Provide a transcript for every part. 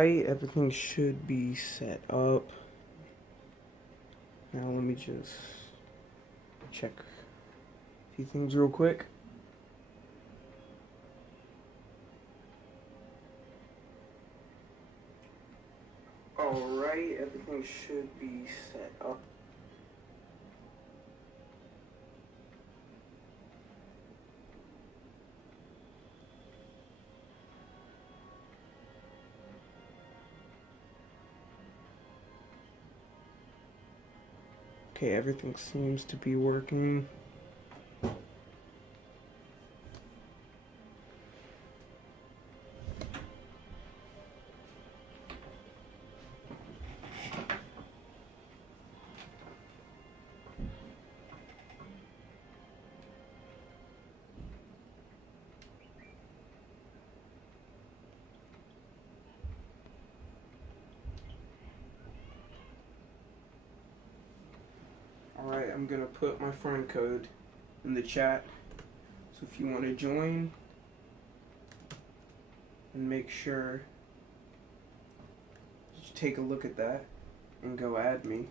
Alright, everything should be set up. Now let me just check a few things real quick. Alright, everything should be set up. Okay, everything seems to be working. Alright, I'm gonna put my friend code in the chat. So if you want to join, and make sure to take a look at that and go add me.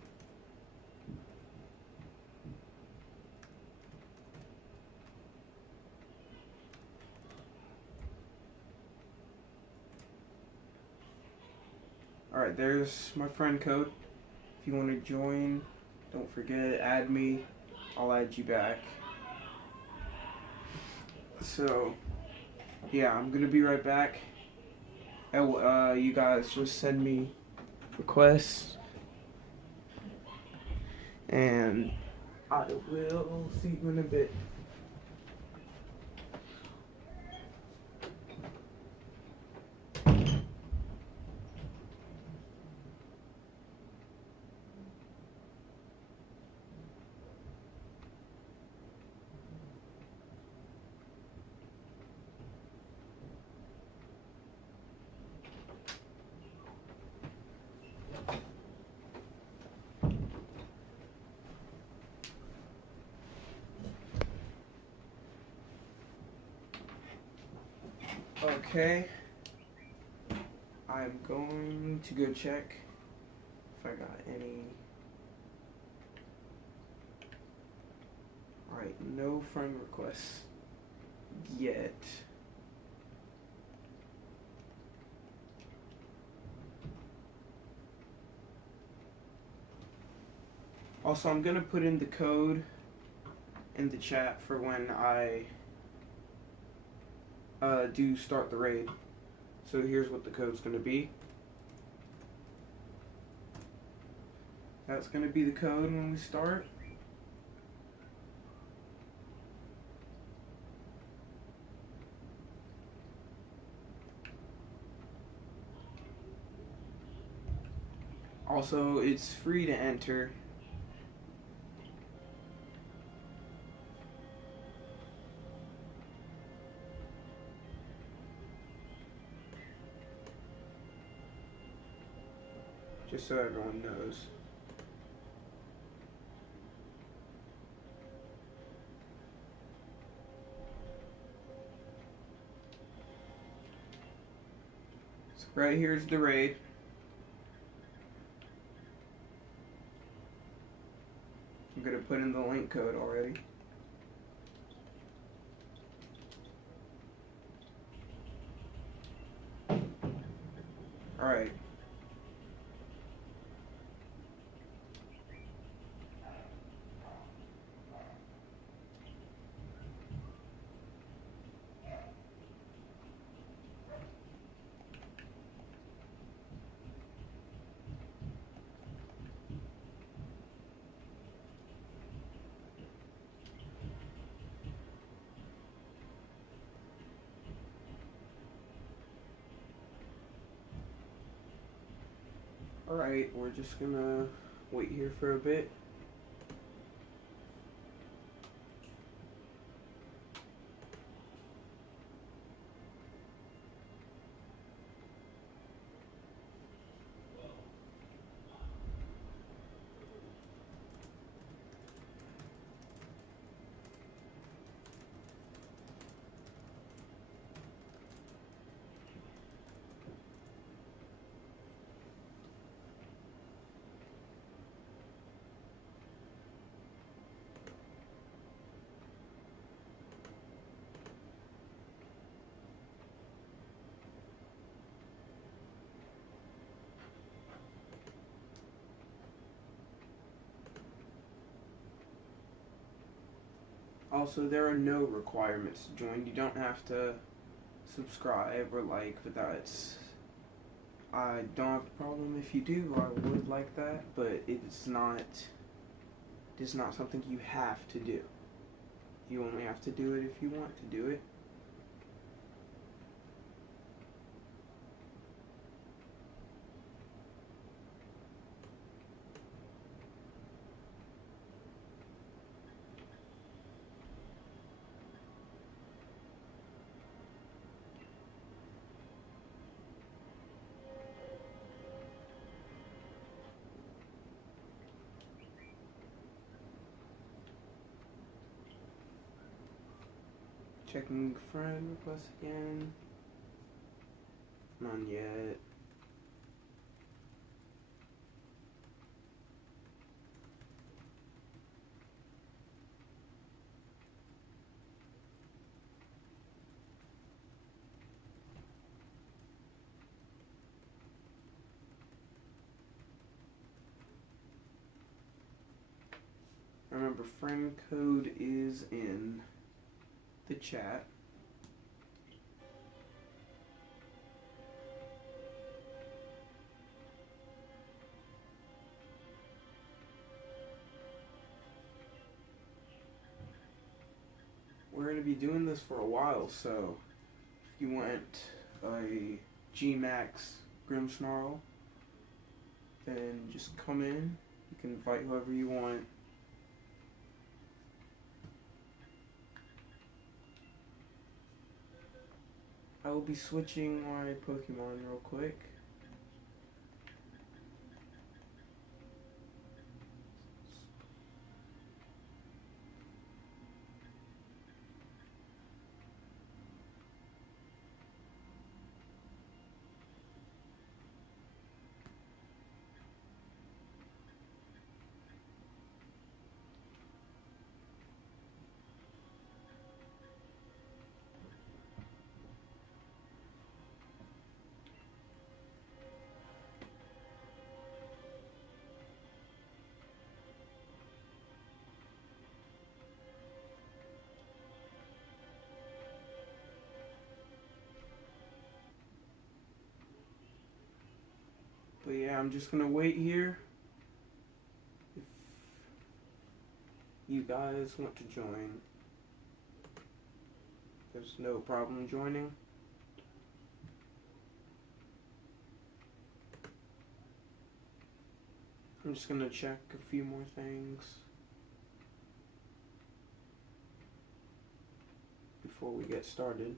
Alright, there's my friend code. If you want to join, don't forget, add me. I'll add you back. So, yeah, I'm gonna be right back. You guys just send me requests, and I will see you in a bit. Okay, I'm going to go check if I got any. Alright, no friend requests yet. Also, I'm gonna put in the code in the chat for when I do start the raid. So here's what the code's gonna be. That's gonna be the code when we start. Also, it's free to enter. Just so everyone knows. So right here's the raid. I'm gonna put in the link code already. Alright. Alright, we're just gonna wait here for a bit. Also, there are no requirements to join. You don't have to subscribe or like, but I don't have a problem if you do. I would like that, but it's not something you have to do. You only have to do it if you want to do it. Checking friend request again. None yet. Remember, friend code is in the chat. We're going to be doing this for a while, so if you want a G-Max Grimmsnarl, then just come in. You can invite whoever you want. I will be switching my Pokemon real quick. But yeah, I'm just gonna wait here. If you guys want to join, there's no problem joining. I'm just gonna check a few more things before we get started.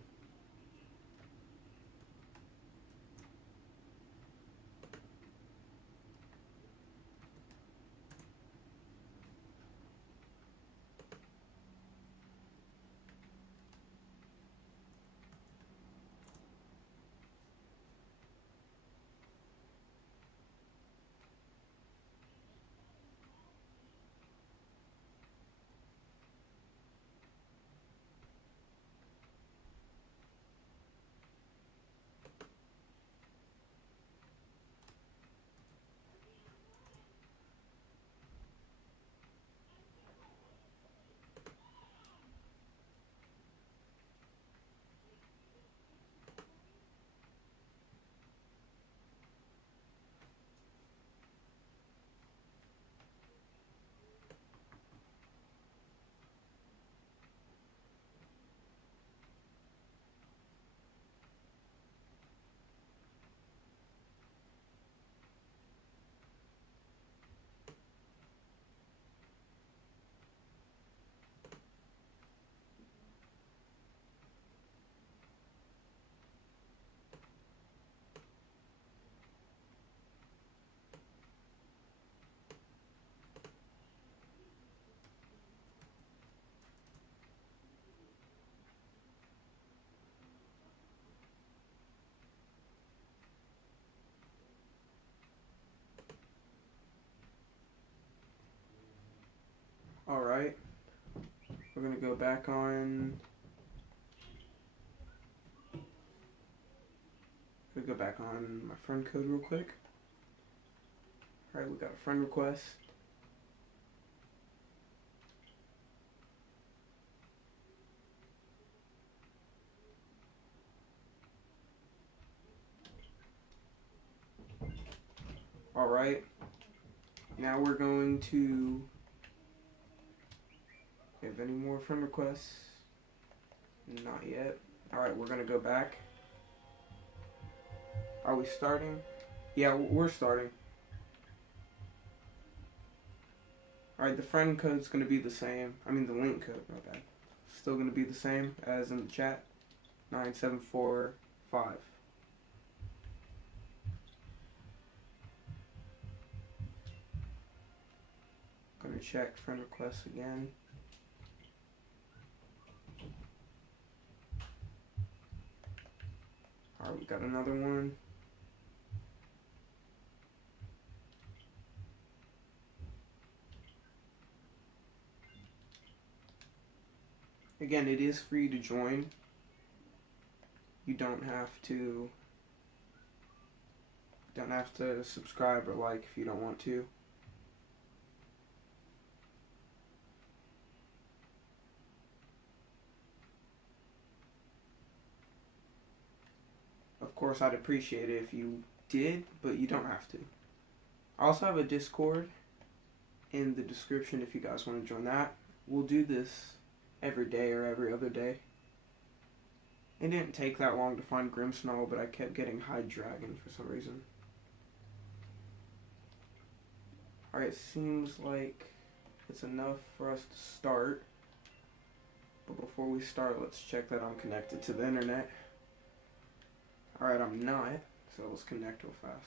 Alright, we're gonna go back on. My friend code real quick. Alright, we got a friend request. Alright, now we're going to have any more friend requests? Not yet. Alright, we're gonna go back. Are we starting? Yeah, we're starting. Alright, the friend code's gonna be the same. I mean the link code, my bad. Still gonna be the same as in the chat. 9745. Gonna check friend requests again. Alright, we got another one. Again, it is free to join. You don't have to subscribe or like if you don't want to. Of course, I'd appreciate it if you did, but you don't have to. I also have a Discord in the description if you guys want to join that. We'll do this every day or every other day. It didn't take that long to find Grimmsnarl, but I kept getting High Dragon for some reason. Alright, seems like it's enough for us to start. But before we start, let's check that I'm connected to the internet. Alright, I'm not, so let's connect real fast.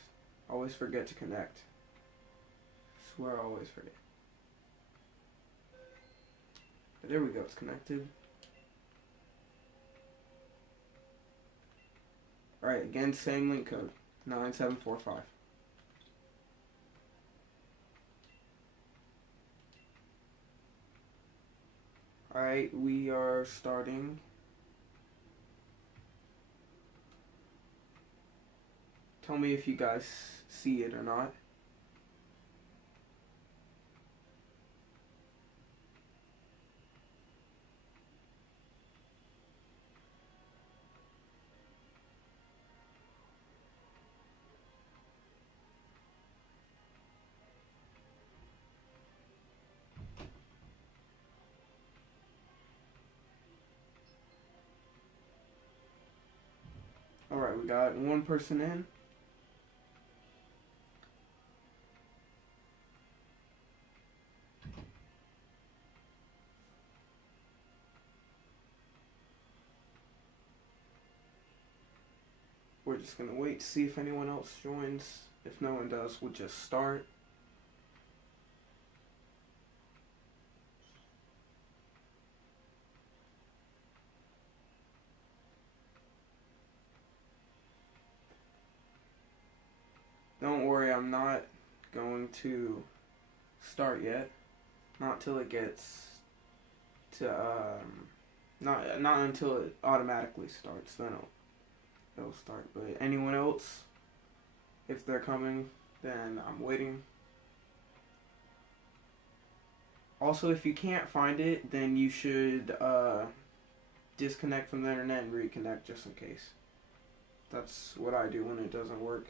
Always forget to connect. Swear I always forget. But there we go, it's connected. Alright, again, same link code, 9745. Alright, we are starting. Tell me if you guys see it or not. Alright, we got one person in. We're just gonna wait to see if anyone else joins. If no one does, we'll just start. Don't worry, I'm not going to start yet. Not till it gets to not until it automatically starts. Then it'll start. But anyone else, if they're coming, then I'm waiting. Also, if you can't find it, then you should disconnect from the internet and reconnect just in case. That's what I do when it doesn't work.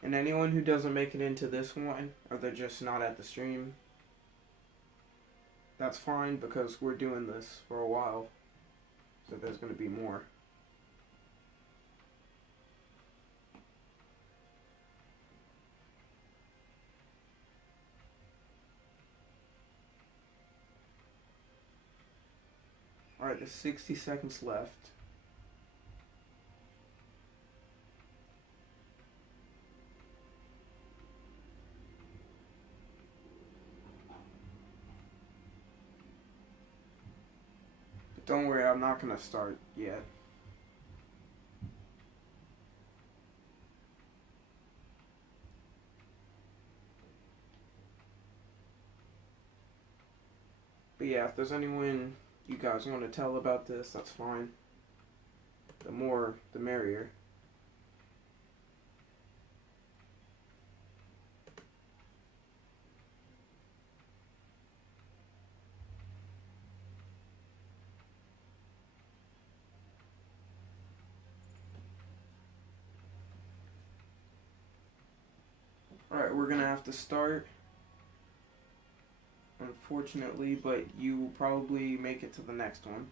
And anyone who doesn't make it into this one, or they're just not at the stream, that's fine because we're doing this for a while. So there's going to be more. Alright, there's 60 seconds left. But don't worry, I'm not going to start yet. But yeah, if there's anyone you guys want to tell about this, that's fine. The more, the merrier. Alright, we're gonna have to start, unfortunately, but you will probably make it to the next one.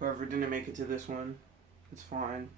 Whoever didn't make it to this one, it's fine.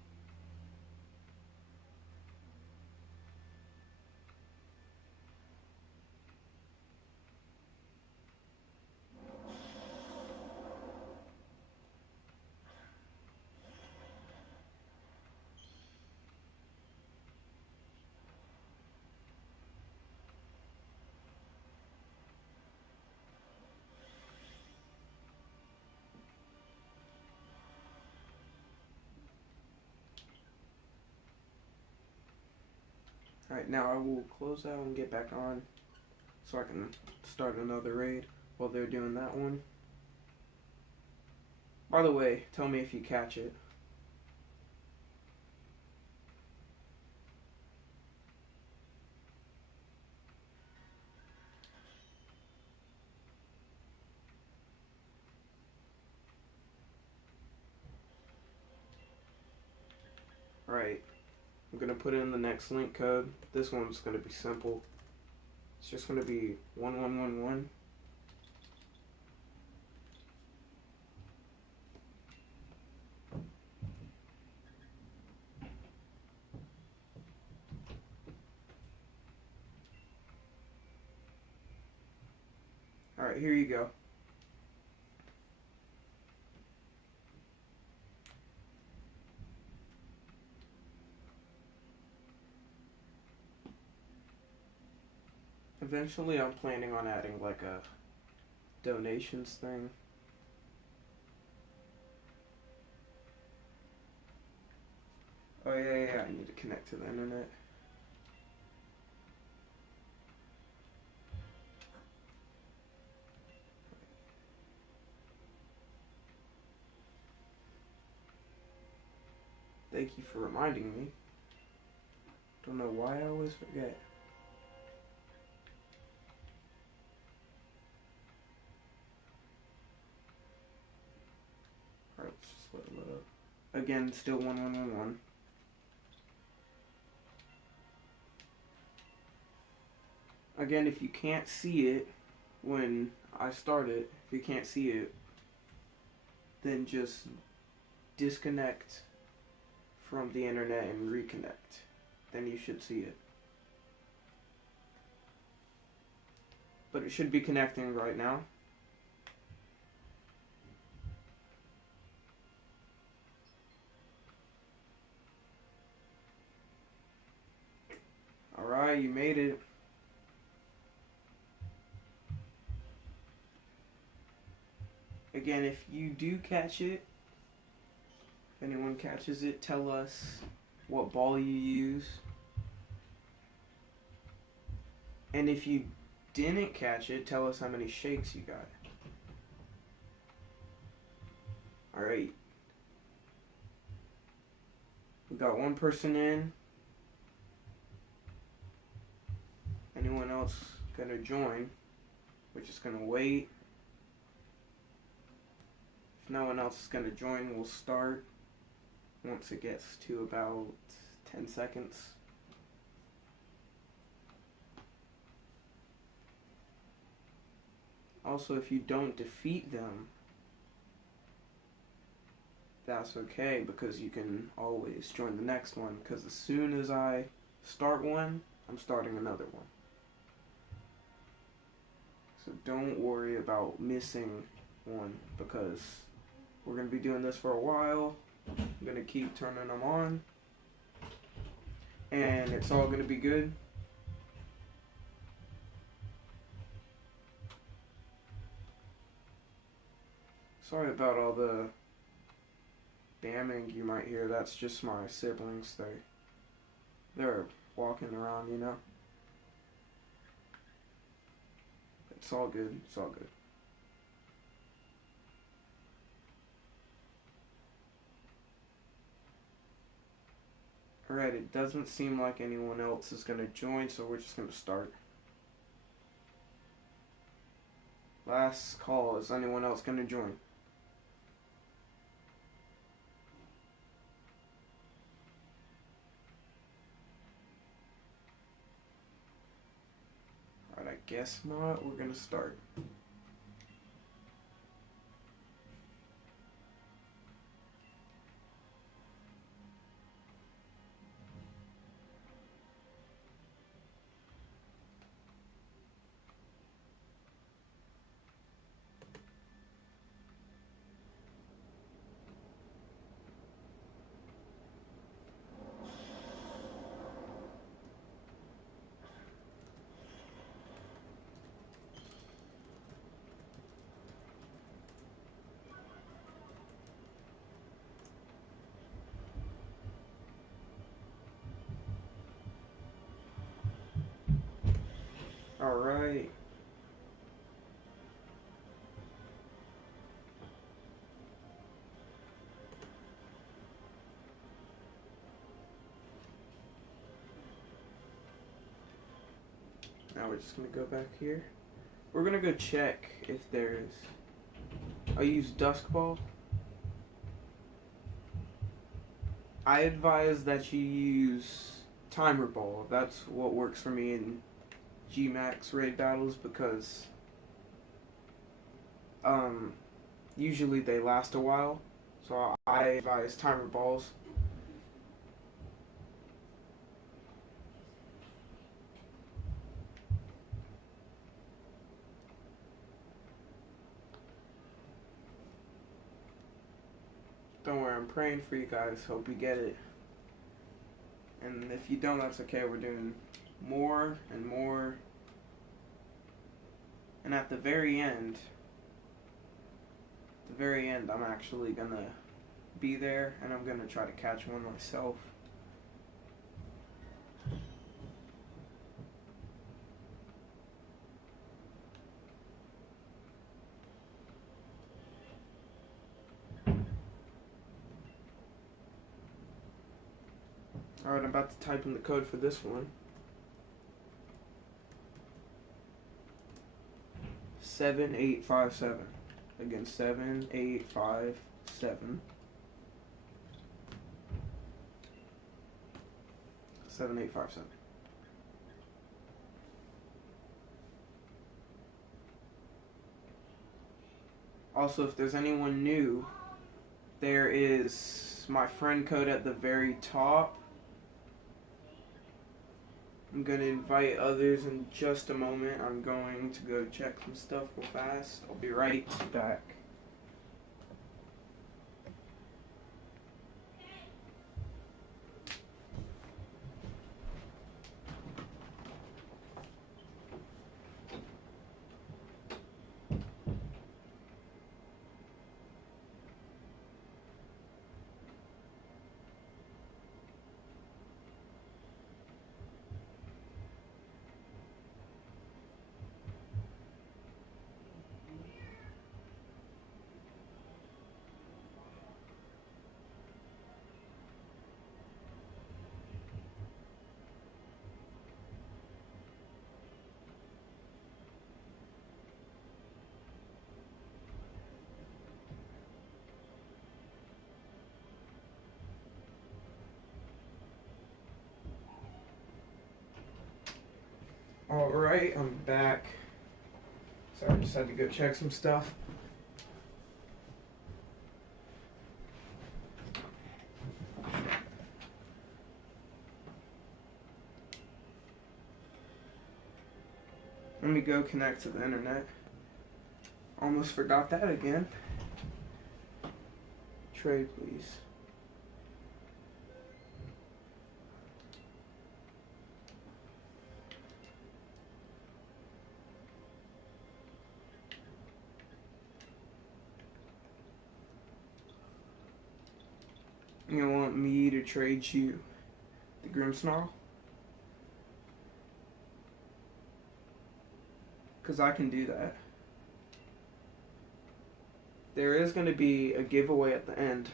Alright, now I will close out and get back on so I can start another raid while they're doing that one. By the way, tell me if you catch it. Alright, I'm going to put in the next link code. This one's going to be simple. It's just going to be 1111. Alright, here you go. Eventually I'm planning on adding like a donations thing. Oh yeah, I need to connect to the internet. Thank you for reminding me. Don't know why I always forget. Alright, let's just let it load up. Again, still 1111. Again, if you can't see it when I start it, if you can't see it, then just disconnect from the internet and reconnect. Then you should see it. But it should be connecting right now. Alright, you made it. Again, if you do catch it, if anyone catches it, tell us what ball you use. And if you didn't catch it, tell us how many shakes you got. Alright. We got one person in. Anyone else gonna join? We're just gonna wait. If no one else is gonna join, we'll start once it gets to about 10 seconds. Also, if you don't defeat them, that's okay, because you can always join the next one, because as soon as I start one, I'm starting another one. So don't worry about missing one, because we're going to be doing this for a while. I'm going to keep turning them on, and it's all going to be good. Sorry about all the bamming you might hear. That's just my siblings. They're walking around, you know. It's all good. It's all good. Alright, it doesn't seem like anyone else is going to join, so we're just going to start. Last call. Is anyone else going to join? guess not. We're gonna start. Alright. Now we're just gonna go back here. We're gonna go check if there's... I use Dusk Ball. I advise that you use Timer Ball. That's what works for me in G-Max raid battles because usually they last a while. So I advise Timer Balls. Don't worry, I'm praying for you guys. Hope you get it. And if you don't, that's okay. We're doing more and more. And at the very end, I'm actually gonna be there and I'm gonna try to catch one myself. Alright, I'm about to type in the code for this one. 7857. Again, 7857. 7857. Also, if there's anyone new, there is my friend code at the very top. I'm going to invite others in just a moment. I'm going to go check some stuff real fast. I'll be right back. Alright, I'm back. Sorry, I just had to go check some stuff. Let me go connect to the internet. Almost forgot that again. Trade, please. You want me to trade you the Grimmsnarl? Because I can do that. There is going to be a giveaway at the end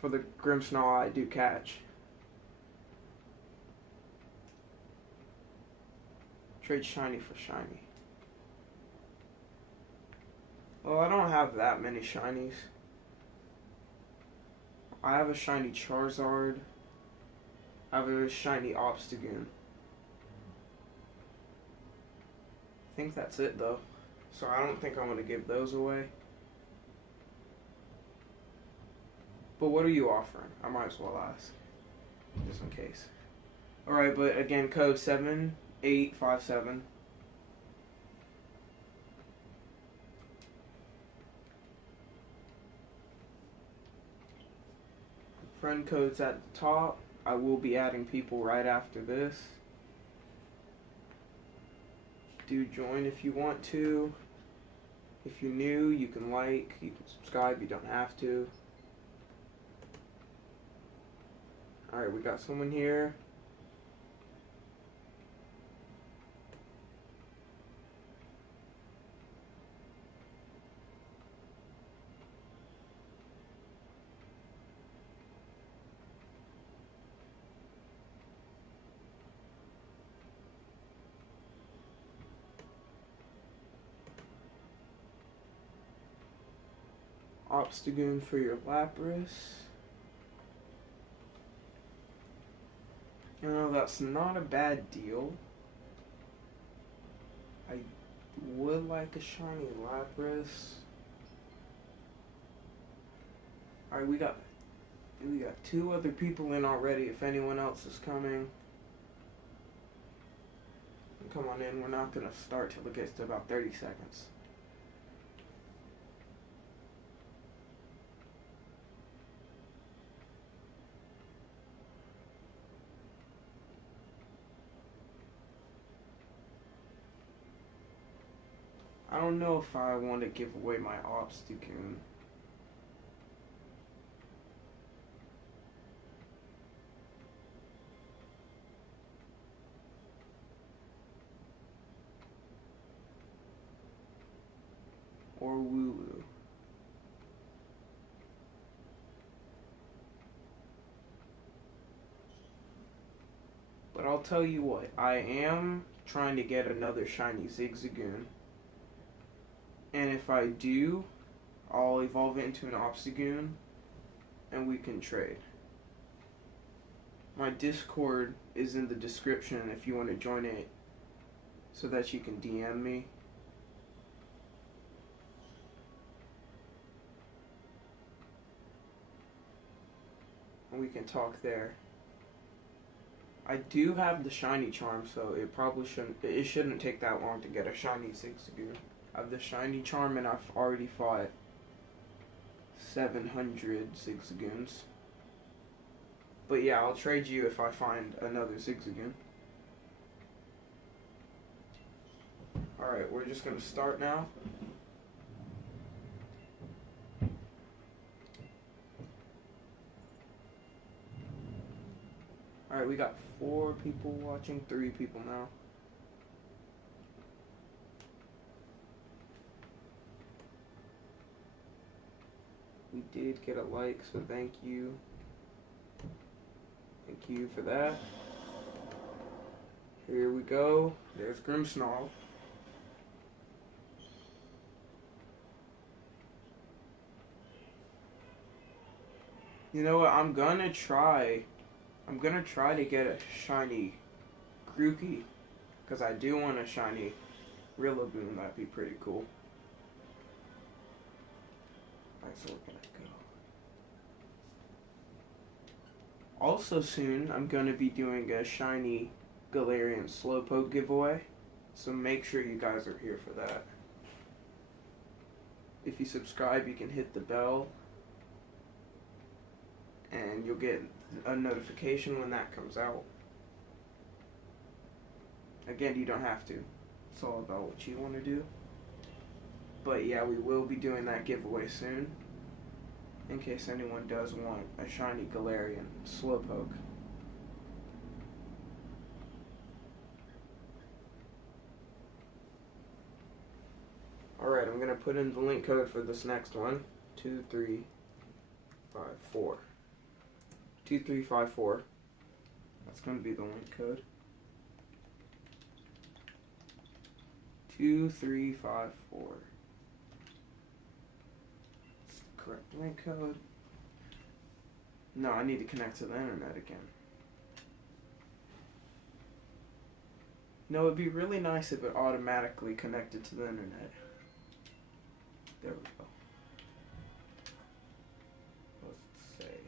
for the Grimmsnarl I do catch. Trade shiny for shiny. Well, I don't have that many shinies. I have a shiny Charizard. I have a shiny Obstagoon. I think that's it though. So I don't think I'm going to give those away. But what are you offering? I might as well ask, just in case. Alright, but again, code 7857. Friend code's at the top. I will be adding people right after this. Do join if you want to. If you're new, you can like, you can subscribe, you don't have to. Alright, we got someone here. Obstagoon for your Lapras. You know, that's not a bad deal. I would like a shiny Lapras. Alright, we got 2 other people in already. If anyone else is coming, come on in. We're not gonna start till it gets to about 30 seconds. I don't know if I want to give away my Obstagoon. Or Wooloo. But I'll tell you what, I am trying to get another shiny Zigzagoon. And if I do, I'll evolve it into an Obstagoon, and we can trade. My Discord is in the description if you want to join it, so that you can DM me. And we can talk there. I do have the shiny charm, so it shouldn't take that long to get a shiny Zigzagoon. I have the shiny charm and I've already fought 700 Zigzagoons. But yeah, I'll trade you if I find another Zigzagoon. Alright, we're just gonna start now. Alright, we got 4 people watching, 3 people now. We did get a like, so thank you. Thank you for that. Here we go. There's Grimmsnarl. You know what? I'm gonna try to get a shiny Grookey, because I do want a shiny Rillaboom. That'd be pretty cool. Alright, so we're gonna go. Also soon, I'm gonna be doing a shiny Galarian Slowpoke giveaway, so make sure you guys are here for that. If you subscribe, you can hit the bell, and you'll get a notification when that comes out. Again, you don't have to. It's all about what you want to do. But yeah, we will be doing that giveaway soon, in case anyone does want a shiny Galarian Slowpoke. Alright, I'm going to put in the link code for this next one. 2354. 2354. That's going to be the link code. 2354. That's the correct link code. No, I need to connect to the internet again. No, it'd be really nice if it automatically connected to the internet. There we go. Let's say,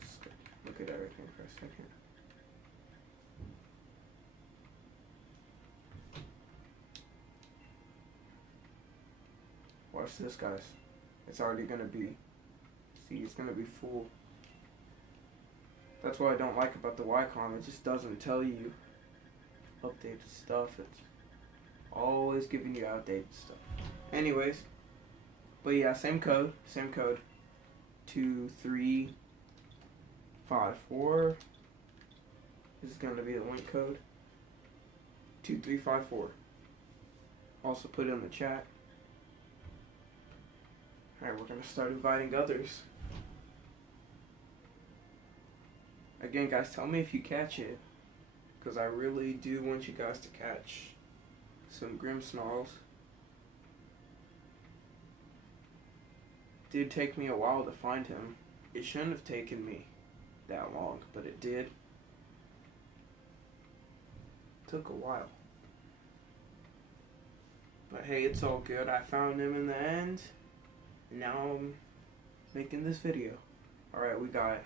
just look at everything for a second. Watch this, guys. It's already gonna be, see, it's gonna be full. That's what I don't like about the Wacom. It just doesn't tell you updated stuff. It's always giving you outdated stuff. Anyways, but yeah, same code. 2354. This is going to be the link code. 2354. Also put it in the chat. Alright, we're going to start inviting others. Again, guys, tell me if you catch it, because I really do want you guys to catch some Grimmsnarls. Did take me a while to find him. It shouldn't have taken me that long, but it did. Took a while. But hey, it's all good. I found him in the end. And now I'm making this video. Alright, we got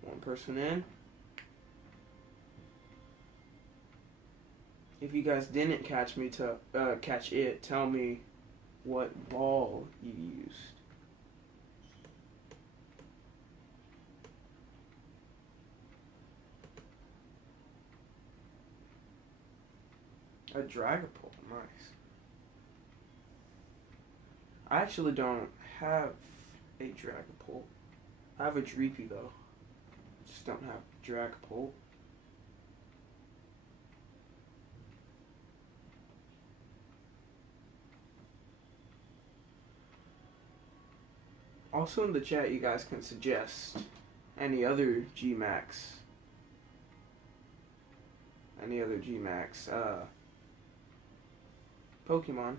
one person in. If you guys didn't catch it, tell me what ball you used. A Dragapult, nice. I actually don't have a Dragapult. I have a Dreepy though. Just don't have Dragapult. Also in the chat, you guys can suggest any other G-Max. Pokemon.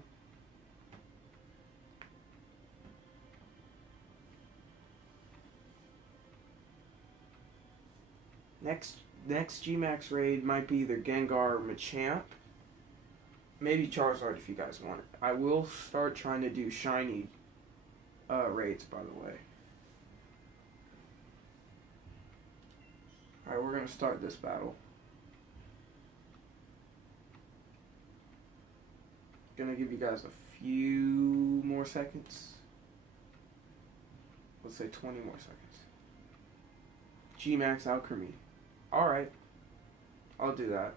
Next G-Max raid might be either Gengar or Machamp. Maybe Charizard if you guys want it. I will start trying to do shiny raids, by the way. Alright, we're going to start this battle. Gonna give you guys a few more seconds. Let's say 20 more seconds. G-Max Alchemy. Alright. I'll do that.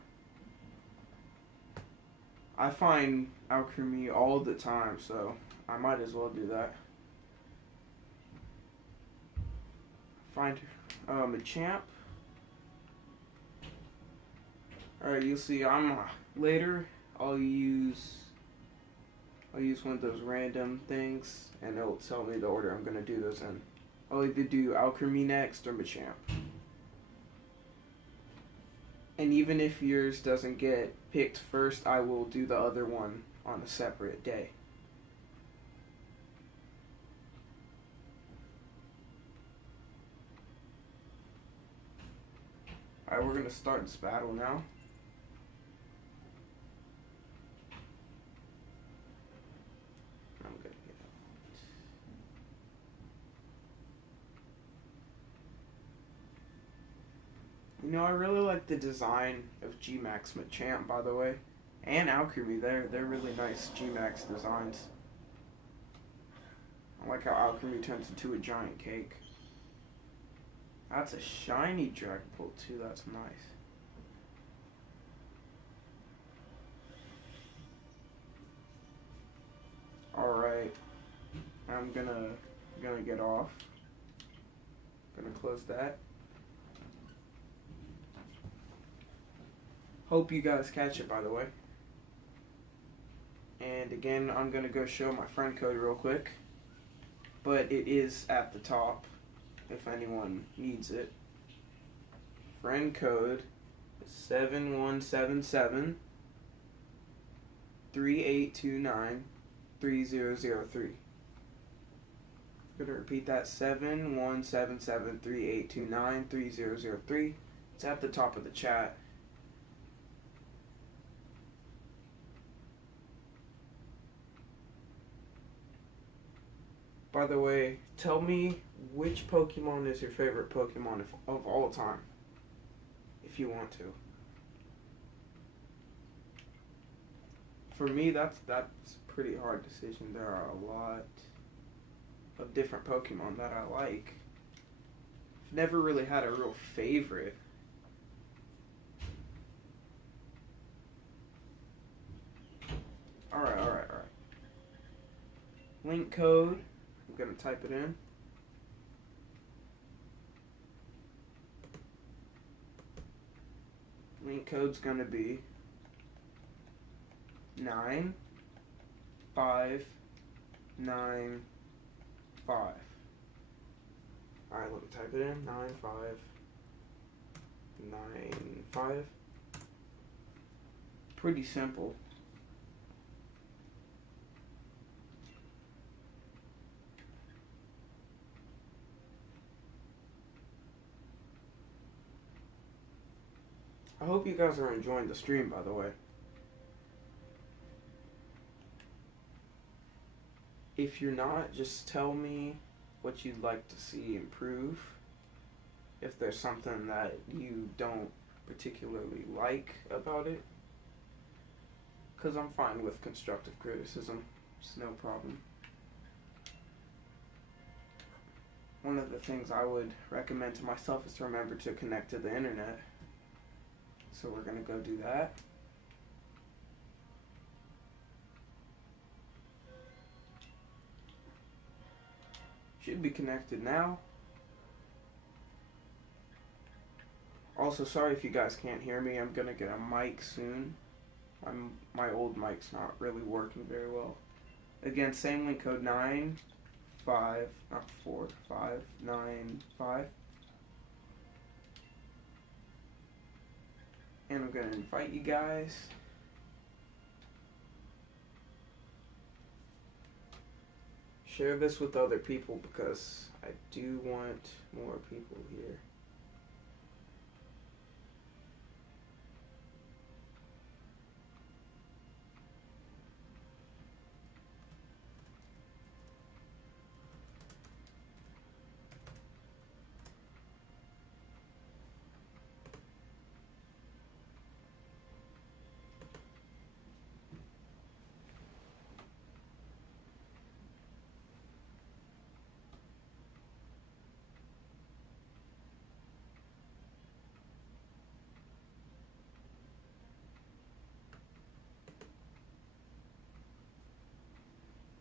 I find Alchemy all the time, so I might as well do that. Find Machamp. Alright, you'll see later I'll use one of those random things and it'll tell me the order I'm gonna do those in. I'll either do Alchemy next or Machamp. And even if yours doesn't get picked first, I will do the other one on a separate day. Alright, we're gonna start this battle now. I'm gonna get out. You know, I really like the design of G-Max Machamp, by the way. And Alchemy, they're really nice G-Max designs. I like how Alchemy turns into a giant cake. That's a shiny Dragapult too, that's nice. Alright. I'm gonna get off. Gonna close that. Hope you guys catch it, by the way. And again, I'm gonna go show my friend code real quick. But it is at the top if anyone needs it. Friend code is 7177 3829 3003. I'm gonna repeat that, 7177 3829 3003. It's at the top of the chat. By the way, tell me which Pokemon is your favorite Pokemon of all time, if you want to. For me, that's a pretty hard decision. There are a lot of different Pokemon that I like. I've never really had a real favorite. Alright. Link code. I'm going to type it in. Link code's going to be 9595. Alright, let me type it in. 9595. Pretty simple. I hope you guys are enjoying the stream, by the way. If you're not, just tell me what you'd like to see improve. If there's something that you don't particularly like about it. Because I'm fine with constructive criticism. It's no problem. One of the things I would recommend to myself is to remember to connect to the internet. So we're going to go do that. Should be connected now. Also, sorry if you guys can't hear me. I'm going to get a mic soon. My old mic's not really working very well. Again, same link code 9595. And I'm going to invite you guys. Share this with other people because I do want more people here.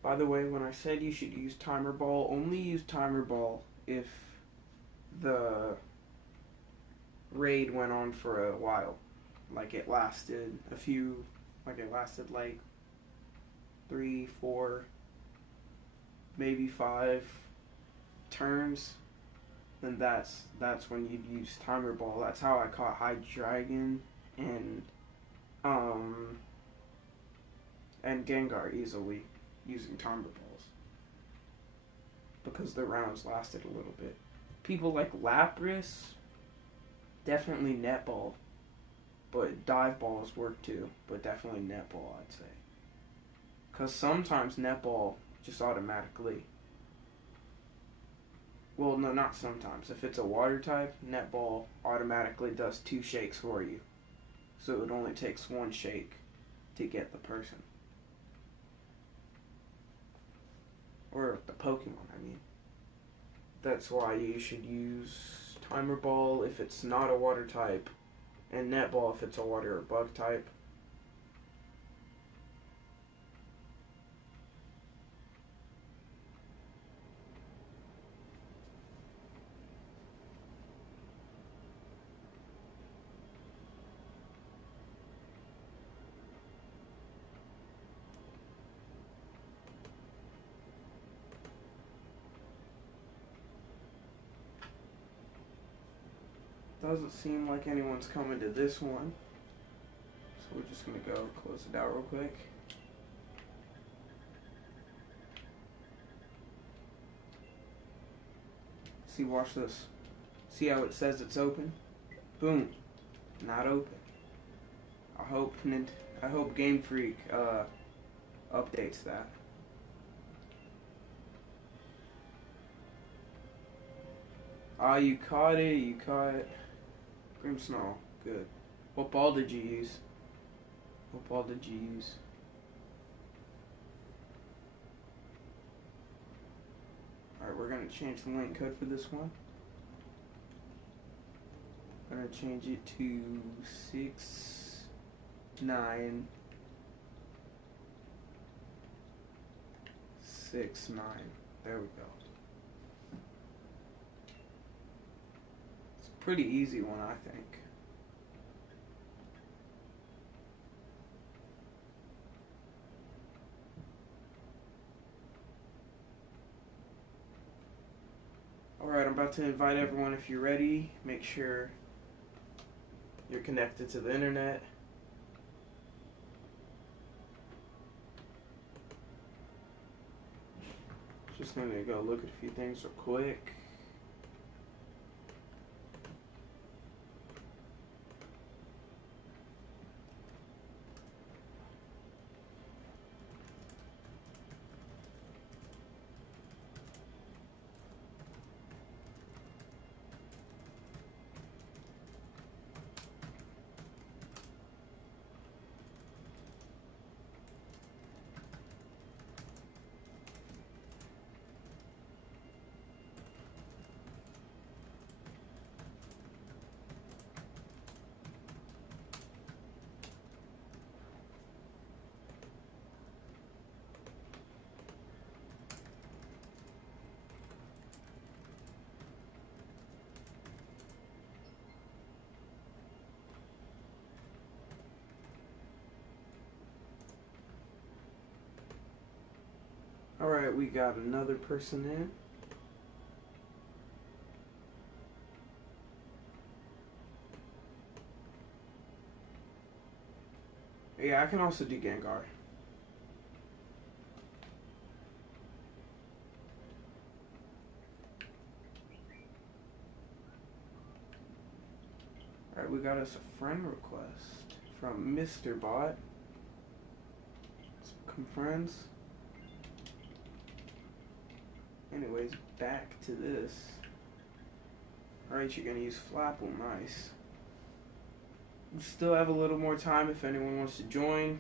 By the way, when I said you should use Timer Ball, only use Timer Ball if the raid went on for a while. Like it lasted like 3, 4, maybe 5 turns. Then that's when you'd use Timer Ball. That's how I caught Hydreigon and Gengar easily. Using Timer Balls. Because the rounds lasted a little bit. People like Lapras, definitely Netball. But Dive Balls work too. But definitely Netball, I'd say. Because sometimes Netball just automatically... Well, no, not sometimes. If it's a water type, Netball automatically does 2 shakes for you. So it only takes 1 shake to get the person. Or the Pokemon, I mean. That's why you should use Timer Ball if it's not a water type, and Netball if it's a water or bug type. Doesn't seem like anyone's coming to this one. So we're just going to go close it out real quick. See, watch this. See how it says it's open? Boom. Not open. I hope Game Freak updates that. Ah, you caught it. You caught it. Grimmsnarl. Good. What ball did you use? What ball did you use? Alright, we're going to change the lane code for this one. I'm going to change it to 6969. There we go. It's a pretty easy one, I think. Alright, I'm about to invite everyone. If you're ready, make sure you're connected to the internet. Just gonna go look at a few things real quick. Alright, we got another person in. Yeah, I can also do Gengar. Alright, we got us a friend request from Mr. Bot. Let's become friends. Anyways, back to this. Alright, you're gonna use Flapple, nice. We still have a little more time if anyone wants to join.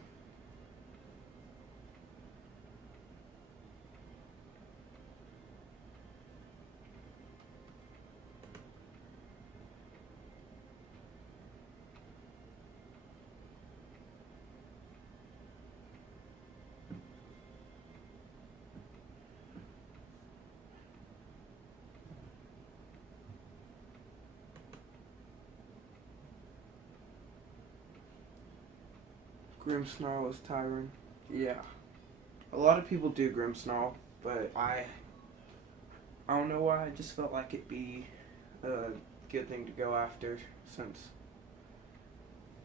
Grimmsnarl is tiring. Yeah. A lot of people do Grimmsnarl, but I don't know why. I just felt like it'd be a good thing to go after since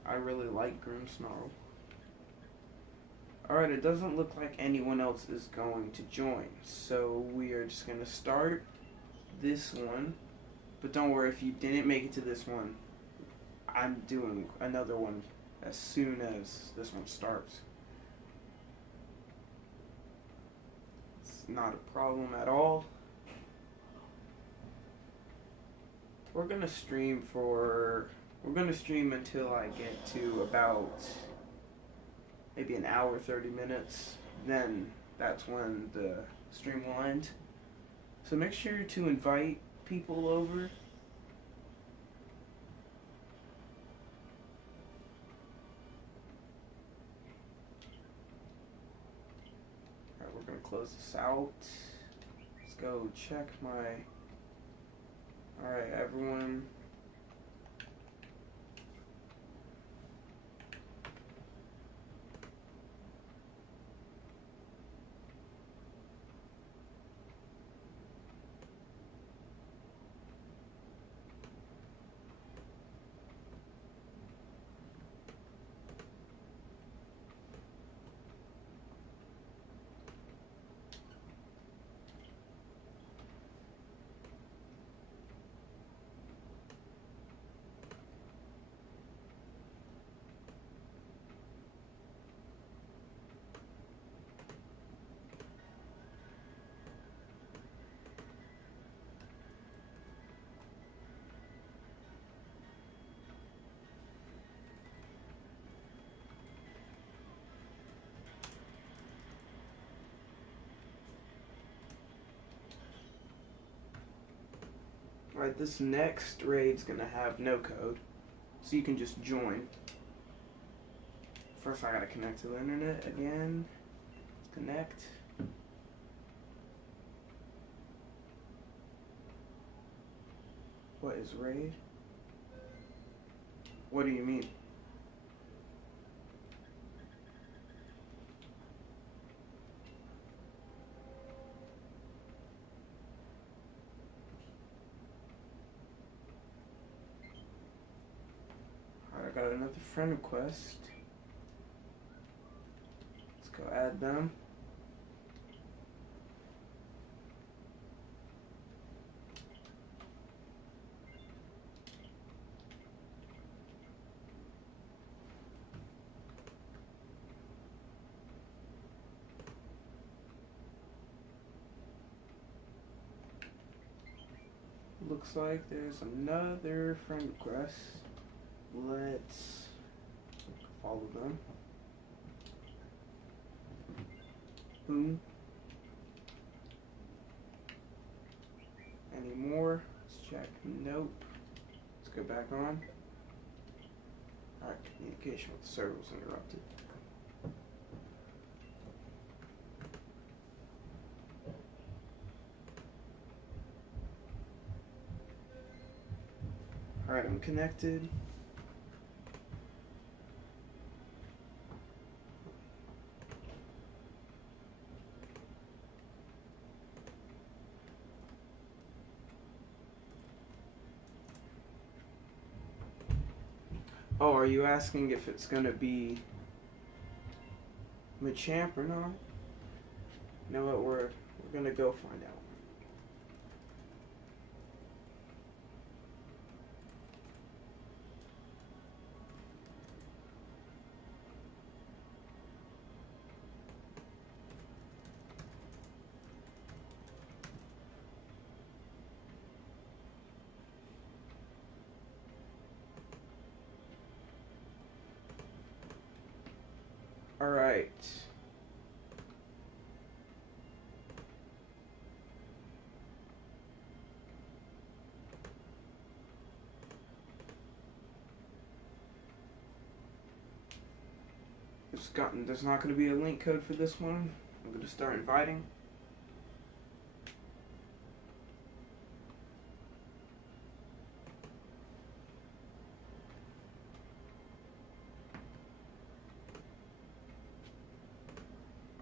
I really like Grimmsnarl. Alright, it doesn't look like anyone else is going to join, so we are just going to start this one. But don't worry, if you didn't make it to this one, I'm doing another one as soon as this one starts. It's not a problem at all. We're gonna stream until I get to about maybe an hour, 30 minutes. Then that's when the stream will end. So make sure to invite people over. We're gonna close this out. Let's go check my... Alright, everyone. Alright, this next raid's gonna have no code, so you can just join. First I gotta connect to the internet again. Let's connect. What is raid? What do you mean? Alright, I got another friend request. Let's go add them. Looks like there's another friend request. Let's follow them. Boom. Any more? Let's check. Nope. Let's go back on. Alright, communication with the server was interrupted. Alright, I'm connected. Oh, are you asking if it's gonna be Machamp or not? You know what, we're gonna go find out. Alright. There's not going to be a link code for this one. I'm going to start inviting.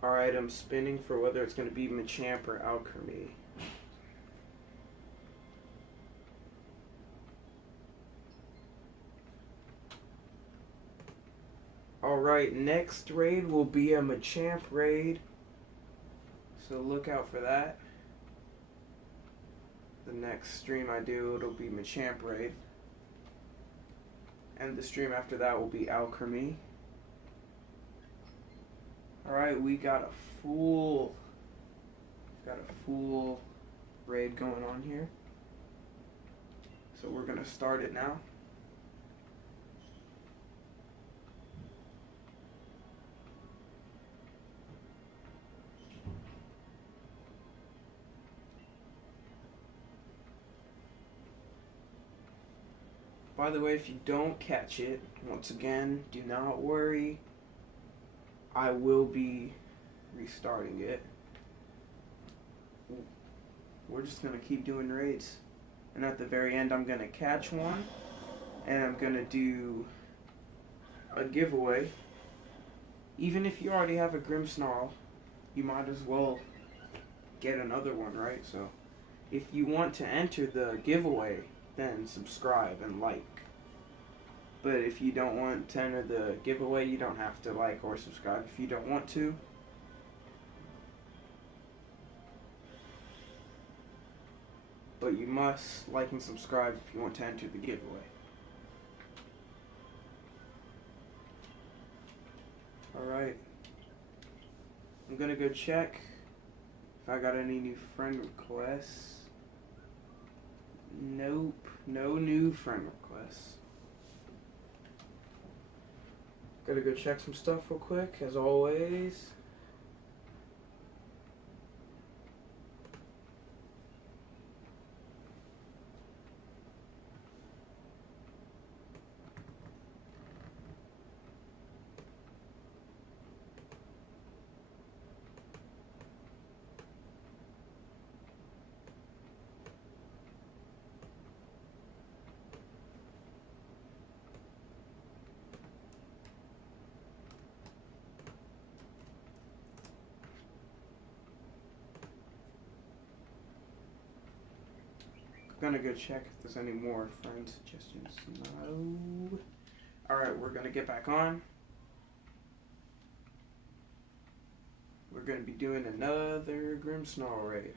Alright, I'm spinning for whether it's going to be Machamp or Alchemy. Alright, next raid will be a Machamp raid, so look out for that. The next stream I do, it'll be Machamp raid. And the stream after that will be Alchemy. Alright, we got a full raid going on here. So we're gonna start it now. By the way, if you don't catch it, once again, do not worry. I will be restarting it. We're just going to keep doing raids. And at the very end, I'm going to catch one. And I'm going to do a giveaway. Even if you already have a Grimmsnarl, you might as well get another one, right? So if you want to enter the giveaway, then subscribe and like. But if you don't want to enter the giveaway, you don't have to like or subscribe if you don't want to. But you must like and subscribe if you want to enter the giveaway. Alright. I'm gonna go check if I got any new friend requests. Nope, no new friend requests. Gotta go check some stuff real quick, as always. gonna go check if there's any more friend suggestions. No. Alright, we're gonna get back on. We're gonna be doing another Grimmsnarl raid.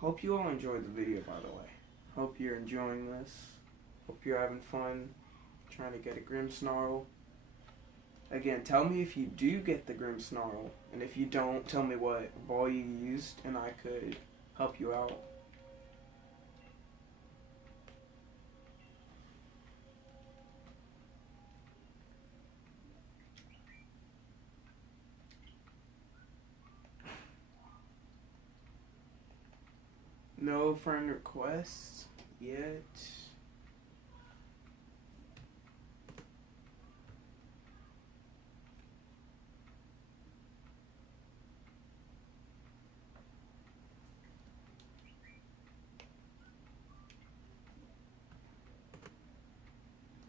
Hope you all enjoyed the video, by the way. Hope you're enjoying this. Hope you're having fun trying to get a Grimmsnarl. Again, tell me if you do get the Grimmsnarl, and if you don't, tell me what ball you used, and I could help you out. No friend requests yet.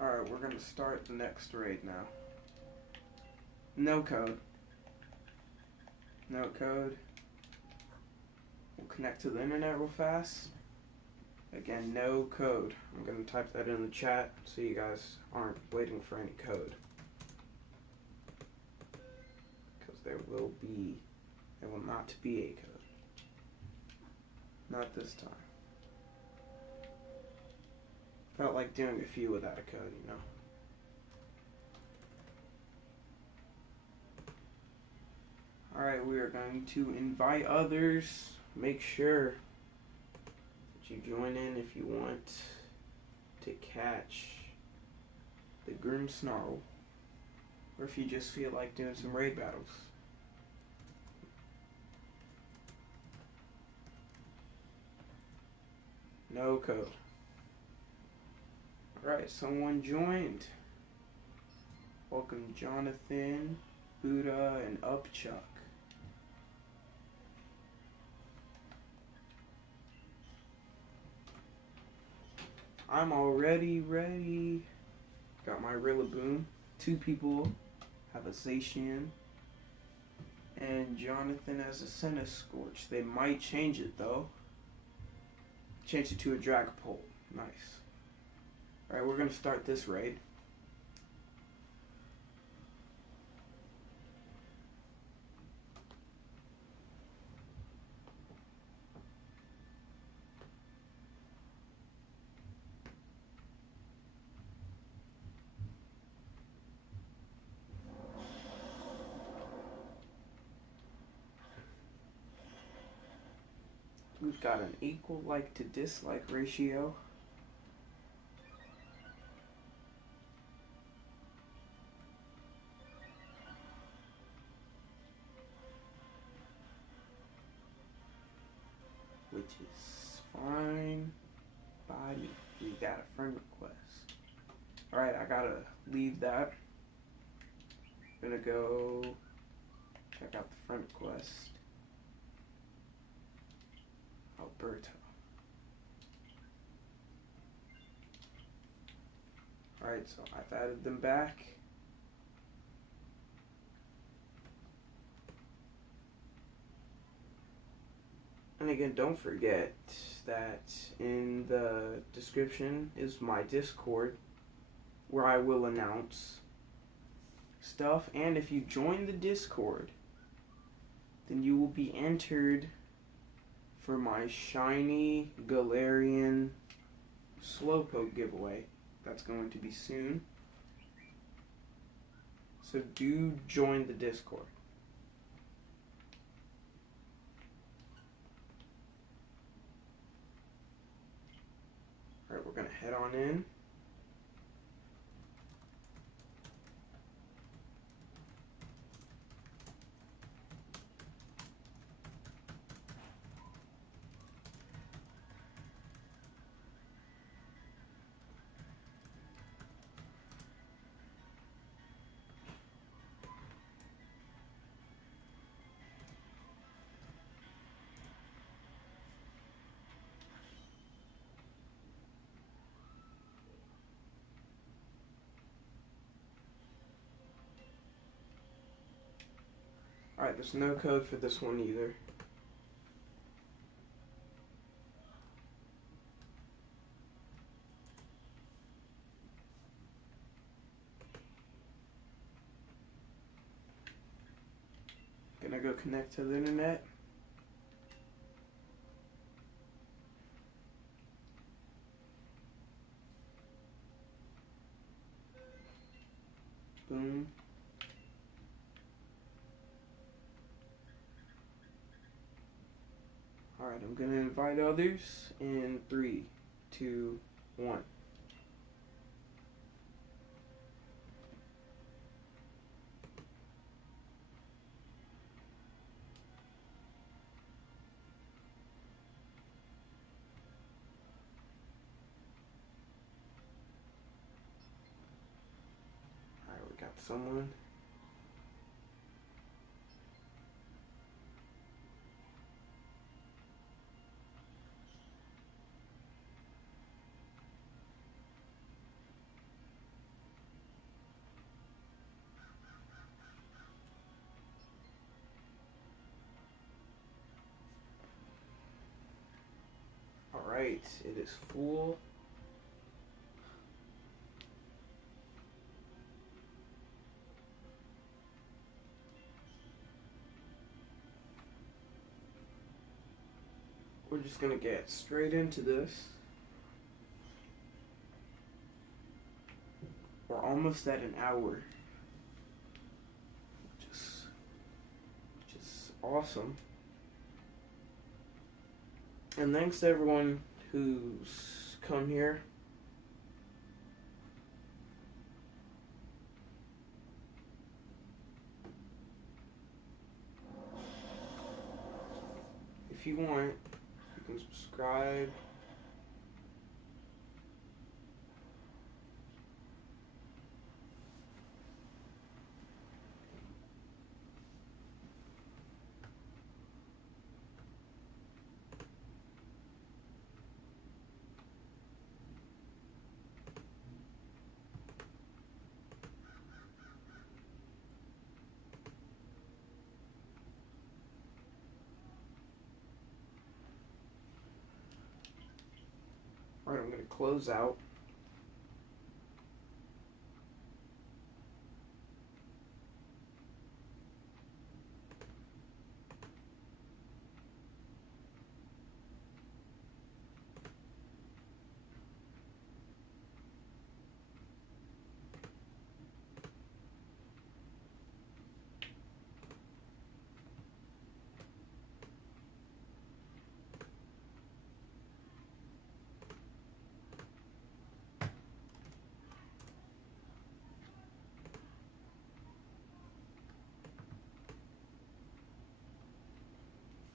Alright, we're going to start the next raid now. No code. No code. We'll connect to the internet real fast. Again, no code. I'm going to type that in the chat so you guys aren't waiting for any code. Because there will not be a code. Not this time. Felt like doing a few without a code, you know. Alright, we are going to invite others. Make sure that you join in if you want to catch the Grimmsnarl, or if you just feel like doing some raid battles. No code. Alright, someone joined. Welcome Jonathan, Buddha, and Upchuck. I'm already ready. Got my Rillaboom. 2 people have a Zacian. And Jonathan has a Centiskorch. They might change it though. Change it to a Dragapult. Nice. Alright, we're going to start this raid. We've got an equal like to dislike ratio. Which is fine. Body. We got a friend request. Alright, I gotta leave that. I'm gonna go check out the friend request. Alberto. Alright, so I've added them back. And again, don't forget that in the description is my Discord, where I will announce stuff. And if you join the Discord, then you will be entered for my shiny Galarian Slowpoke giveaway. That's going to be soon. So do join the Discord. Alright, we're going to head on in. Alright, there's no code for this one either. gonna go connect to the internet. Boom. Alright, I'm gonna invite others in 3, 2, 1. Alright, we got someone. Alright, it is full. We're just gonna get straight into this. We're almost at an hour, which is awesome. And thanks to everyone who's come here. If you want, you can subscribe. Alright, I'm going to close out.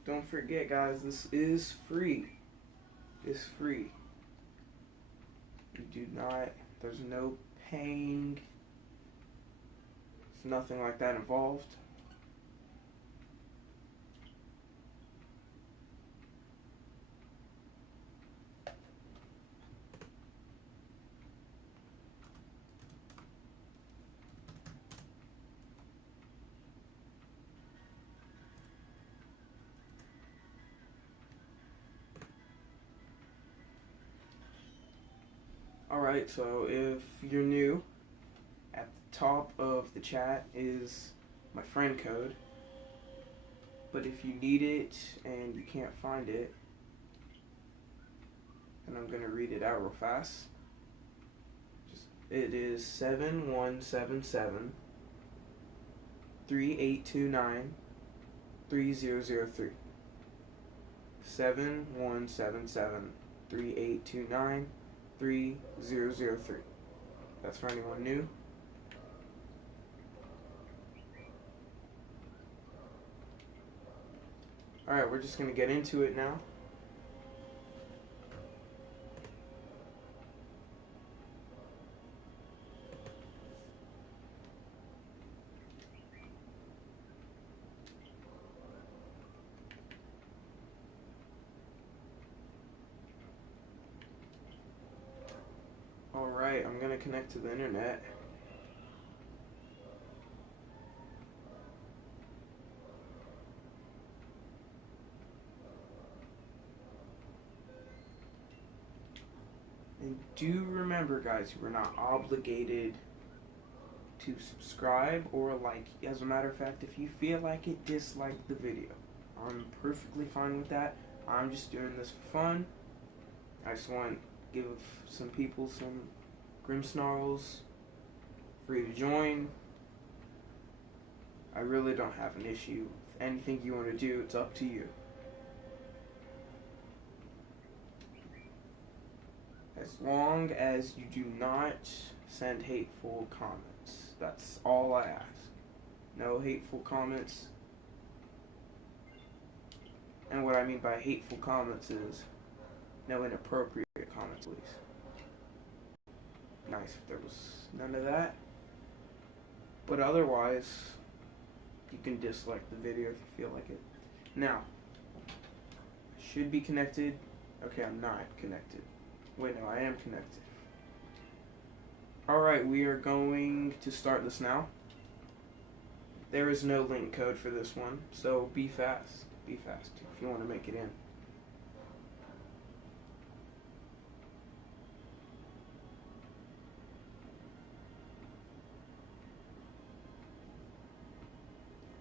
Don't forget, guys, this is free. It's free. You do not, there's no paying. There's nothing like that involved. Alright, so if you're new, at the top of the chat is my friend code. But if you need it and you can't find it, and I'm going to read it out real fast. It is 7177 3829 3003. 7177 3829 3003. That's for anyone new. Alright, we're just going to get into it now. Alright, I'm going to connect to the internet. And do remember, guys, you are not obligated to subscribe or like. As a matter of fact, if you feel like it, dislike the video. I'm perfectly fine with that. I'm just doing this for fun. I just want to give some people some Grimmsnarls free to join. I really don't have an issue. If anything you want to do, it's up to you. As long as you do not send hateful comments. That's all I ask. No hateful comments. And what I mean by hateful comments is no inappropriate comments, please. Nice if there was none of that. But otherwise, you can dislike the video if you feel like it. Now, I should be connected. Okay, I'm not connected. Wait, no, I am connected. Alright, we are going to start this now. There is no link code for this one, so be fast. Be fast if you want to make it in.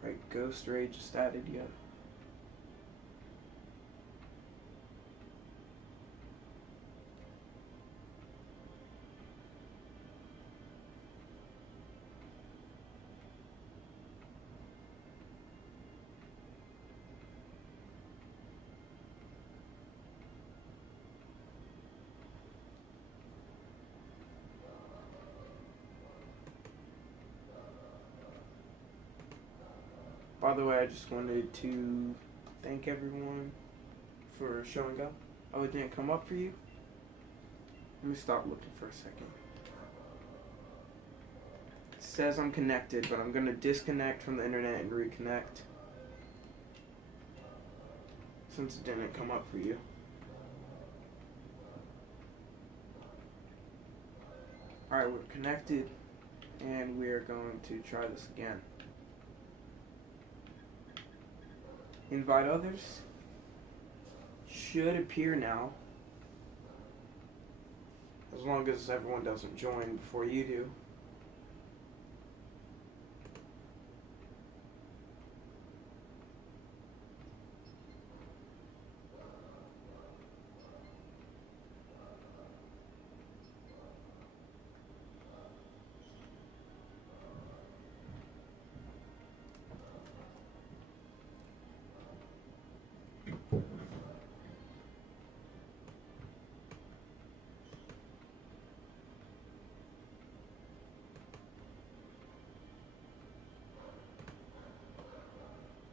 Right, Ghost Ray just added yet. By the way, I just wanted to thank everyone for showing up. Oh, it didn't come up for you? Let me stop looking for a second. It says I'm connected, but I'm going to disconnect from the internet and reconnect. Since it didn't come up for you. Alright, we're connected, and we are going to try this again. Invite others. Should appear now. As long as everyone doesn't join before you do.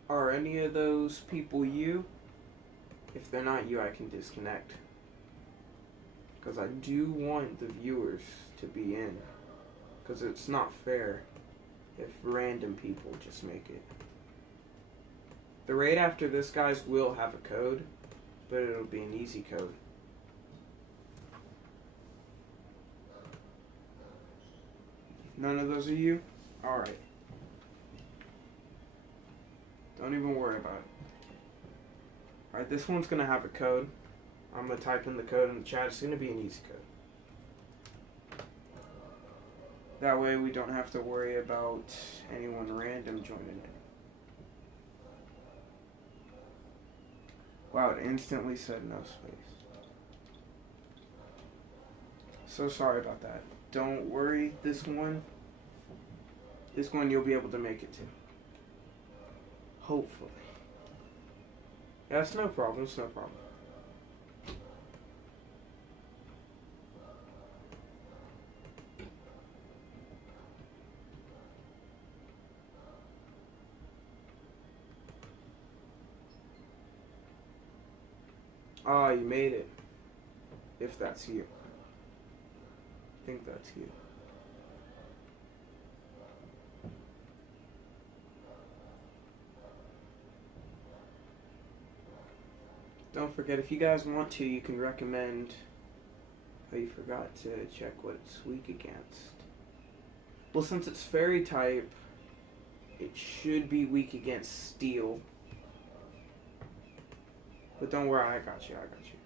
Are any of those people you? If they're not you, I can disconnect. Because I do want the viewers to be in. Because it's not fair if random people just make it. The raid after this, guys, will have a code. But it'll be an easy code. None of those are you? Alright. Don't even worry about it. Alright, this one's going to have a code. I'm going to type in the code in the chat. It's going to be an easy code. That way we don't have to worry about anyone random joining it. Wow, it instantly said no space. So sorry about that. Don't worry, this one you'll be able to make it to. Hopefully. Yeah, it's no problem, it's no problem. Ah, you made it. If that's you. I think that's you. Don't forget, if you guys want to, you can recommend. Oh, you forgot to check what it's weak against. Well, since it's fairy type, it should be weak against steel. But don't worry, I got you, I got you.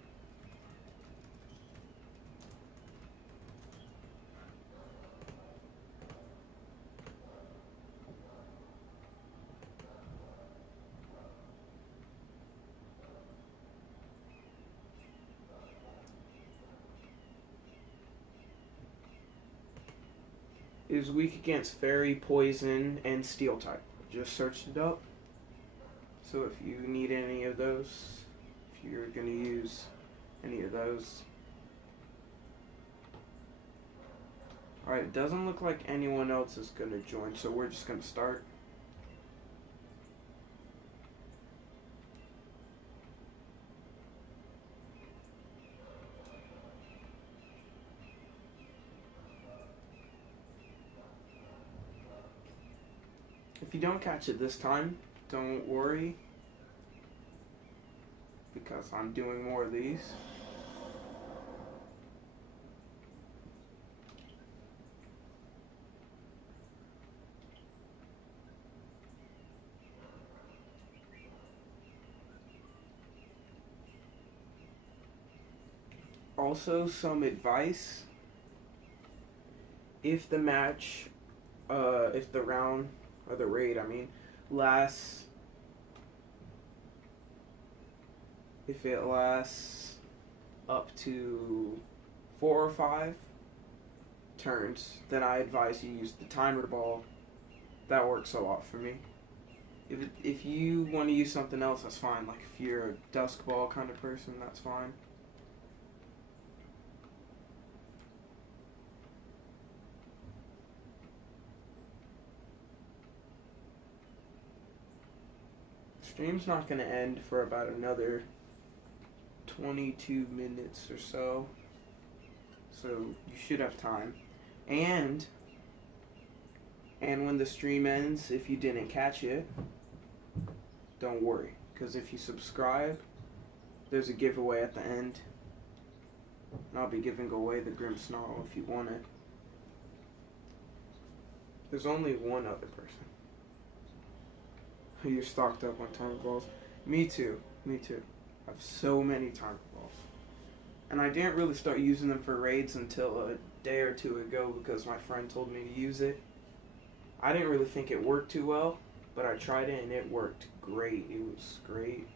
is weak against fairy, poison, and steel type. Just searched it up. So if you need any of those, if you're going to use any of those. Alright, it doesn't look like anyone else is going to join, so we're just going to start. If you don't catch it this time, don't worry, because I'm doing more of these. Also, some advice. If the match, if the round, or the raid, lasts, if it lasts up to 4 or 5 turns, then I advise you use the timer ball. That works a lot for me. If you want to use something else, that's fine. Like if you're a dusk ball kind of person, that's fine. Stream's not going to end for about another 22 minutes or so. So you should have time. And when the stream ends, if you didn't catch it, don't worry. Because if you subscribe, there's a giveaway at the end. And I'll be giving away the Grimmsnarl if you want it. There's only one other person. You're stocked up on timer balls. Me too. I have so many timer balls. And I didn't really start using them for raids until a day or two ago because my friend told me to use it. I didn't really think it worked too well, but I tried it and it worked great. It was great.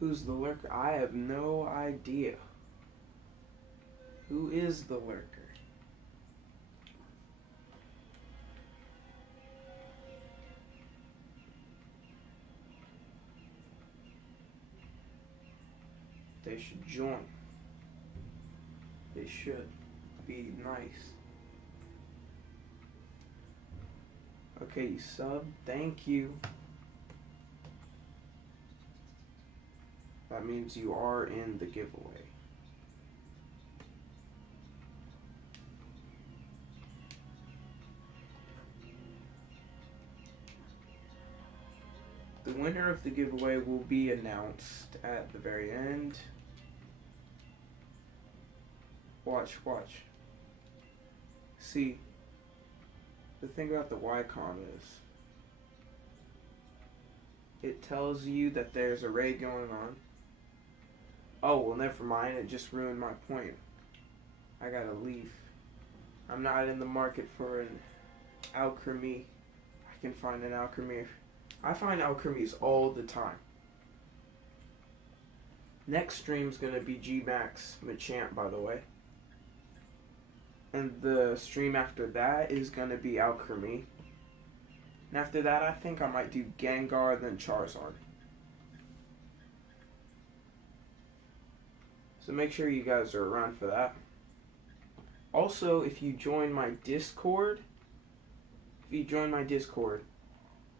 Who's the lurker? I have no idea. Who is the lurker? They should join. They should be nice. Okay, you sub. Thank you. That means you are in the giveaway. The winner of the giveaway will be announced at the very end. Watch. See, the thing about the Wycom is, it tells you that there's a raid going on. Oh, well, never mind. It just ruined my point. I gotta leave. I'm not in the market for an alchemy. I can find an alchemy. I find alchemies all the time. Next stream's gonna be G-Max Machamp, by the way. And the stream after that is gonna be alchemy. And after that, I think I might do Gengar, then Charizard. So make sure you guys are around for that. Also, if you join my Discord,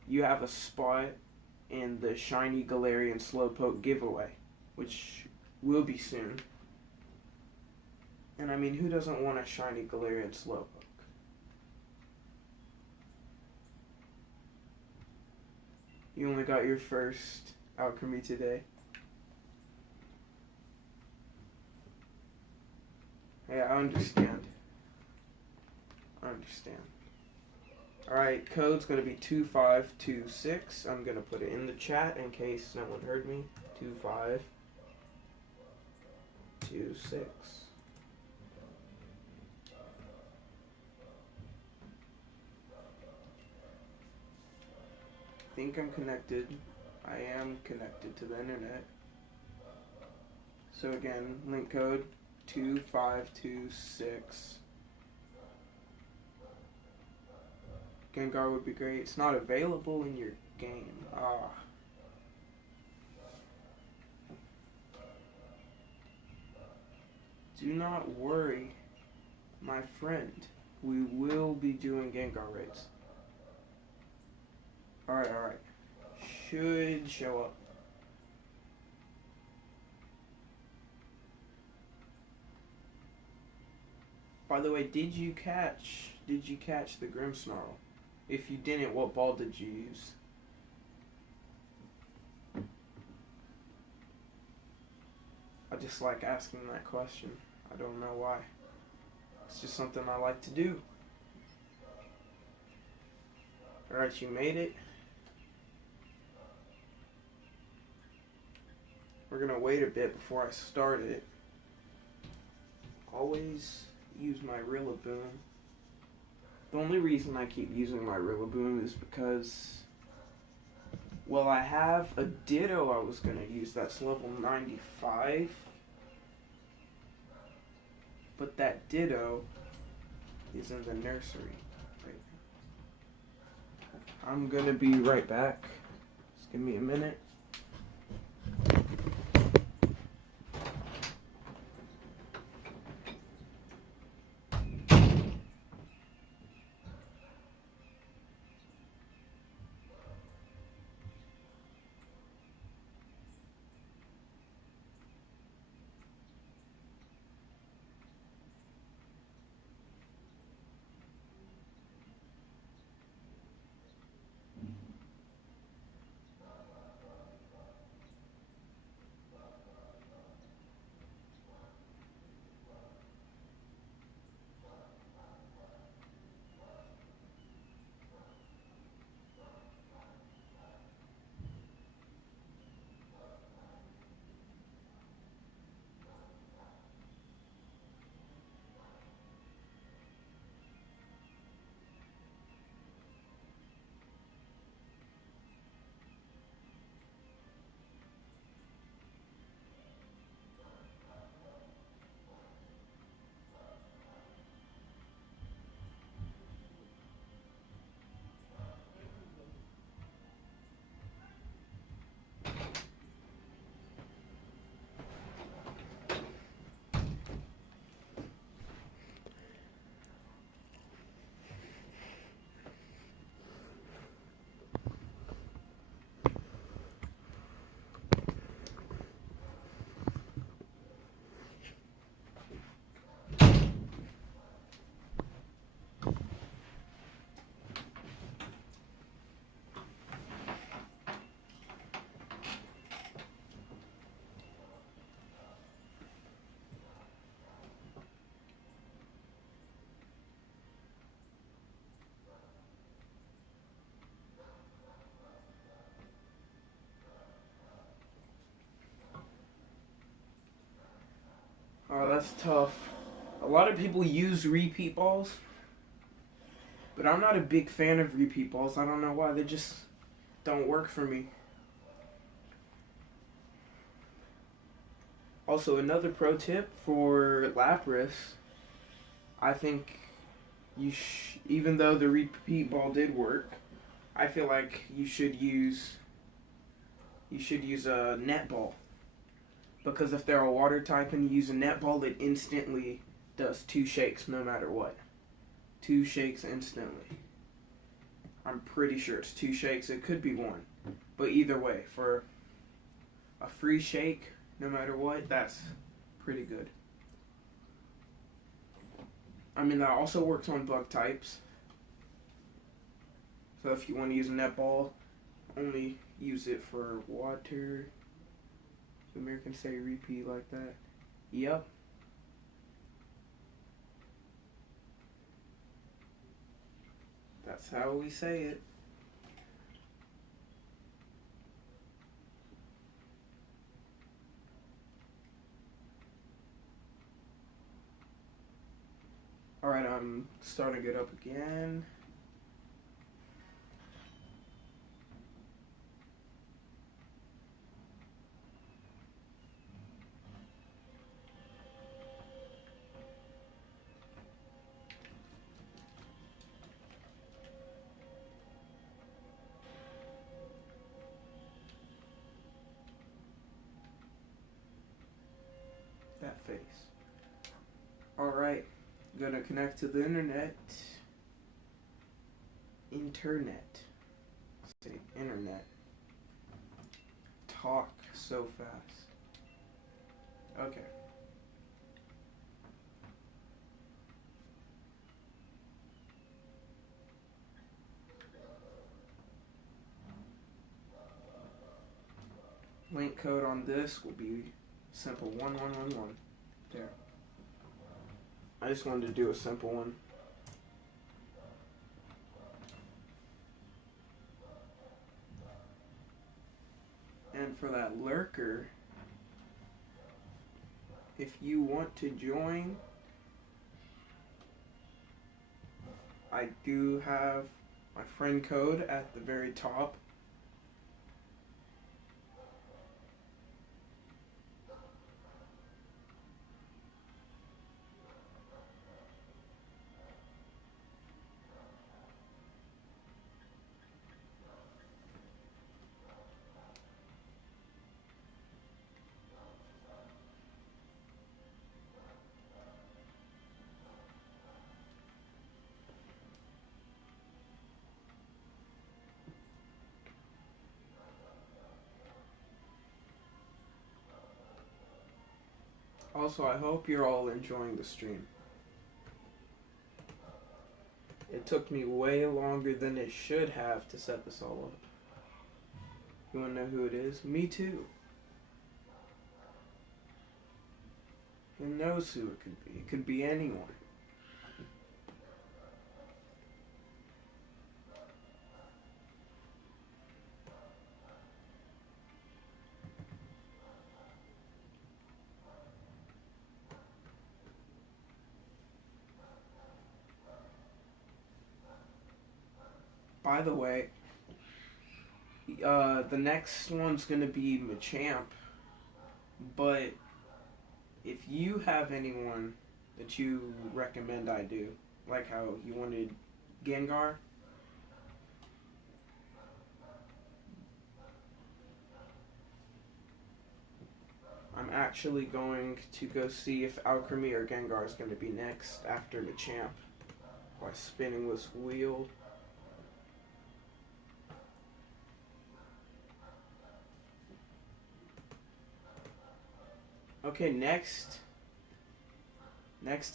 you have a spot in the Shiny Galarian Slowpoke giveaway, which will be soon. And who doesn't want a Shiny Galarian Slowpoke? You only got your first alchemy today. Yeah, I understand. Alright, code's going to be 2526. I'm going to put it in the chat in case no one heard me. 2526. 2, 6. I think I'm connected. I am connected to the internet. So again, link code 2526. Gengar would be great. It's not available in your game. Do not worry, my friend. We will be doing Gengar raids. Alright. Should show up. By the way, did you catch the Grimmsnarl? If you didn't, what ball did you use? I just like asking that question. I don't know why. It's just something I like to do. Alright, you made it. We're gonna wait a bit before I start it. Always use my Rillaboom. The only reason I keep using my Rillaboom is because, well, I have a Ditto I was gonna use that's level 95. But that Ditto is in the nursery right now. I'm gonna be right back. Just give me a minute. Oh, that's tough. A lot of people use repeat balls, but I'm not a big fan of repeat balls. I don't know why. They just don't work for me. Also, another pro tip for Lapras, I think even though the repeat ball did work, I feel like you should use a net ball. Because if they're a water type and you use a net ball, it instantly does 2 shakes no matter what. 2 shakes instantly. I'm pretty sure it's 2 shakes. It could be 1. But either way, for a free shake, no matter what, that's pretty good. I mean, that also works on bug types. So if you want to use a net ball, only use it for water. Americans say repeat like that. Yep. That's how we say it. Alright, I'm starting it up again. That face. Alright, gonna connect to the internet. Let's see, internet. Talk so fast. Okay. Link code on this will be simple 1111. There. I just wanted to do a simple one. And for that lurker, if you want to join, I do have my friend code at the very top. Also, I hope you're all enjoying the stream. It took me way longer than it should have to set this all up. You wanna know who it is? Me too. Who knows who it could be? It could be anyone. By the way, the next one's gonna be Machamp, but if you have anyone that you recommend I do, like how you wanted Gengar, I'm actually going to go see if Alchemy or Gengar is going to be next after Machamp by spinning this wheel. Okay, next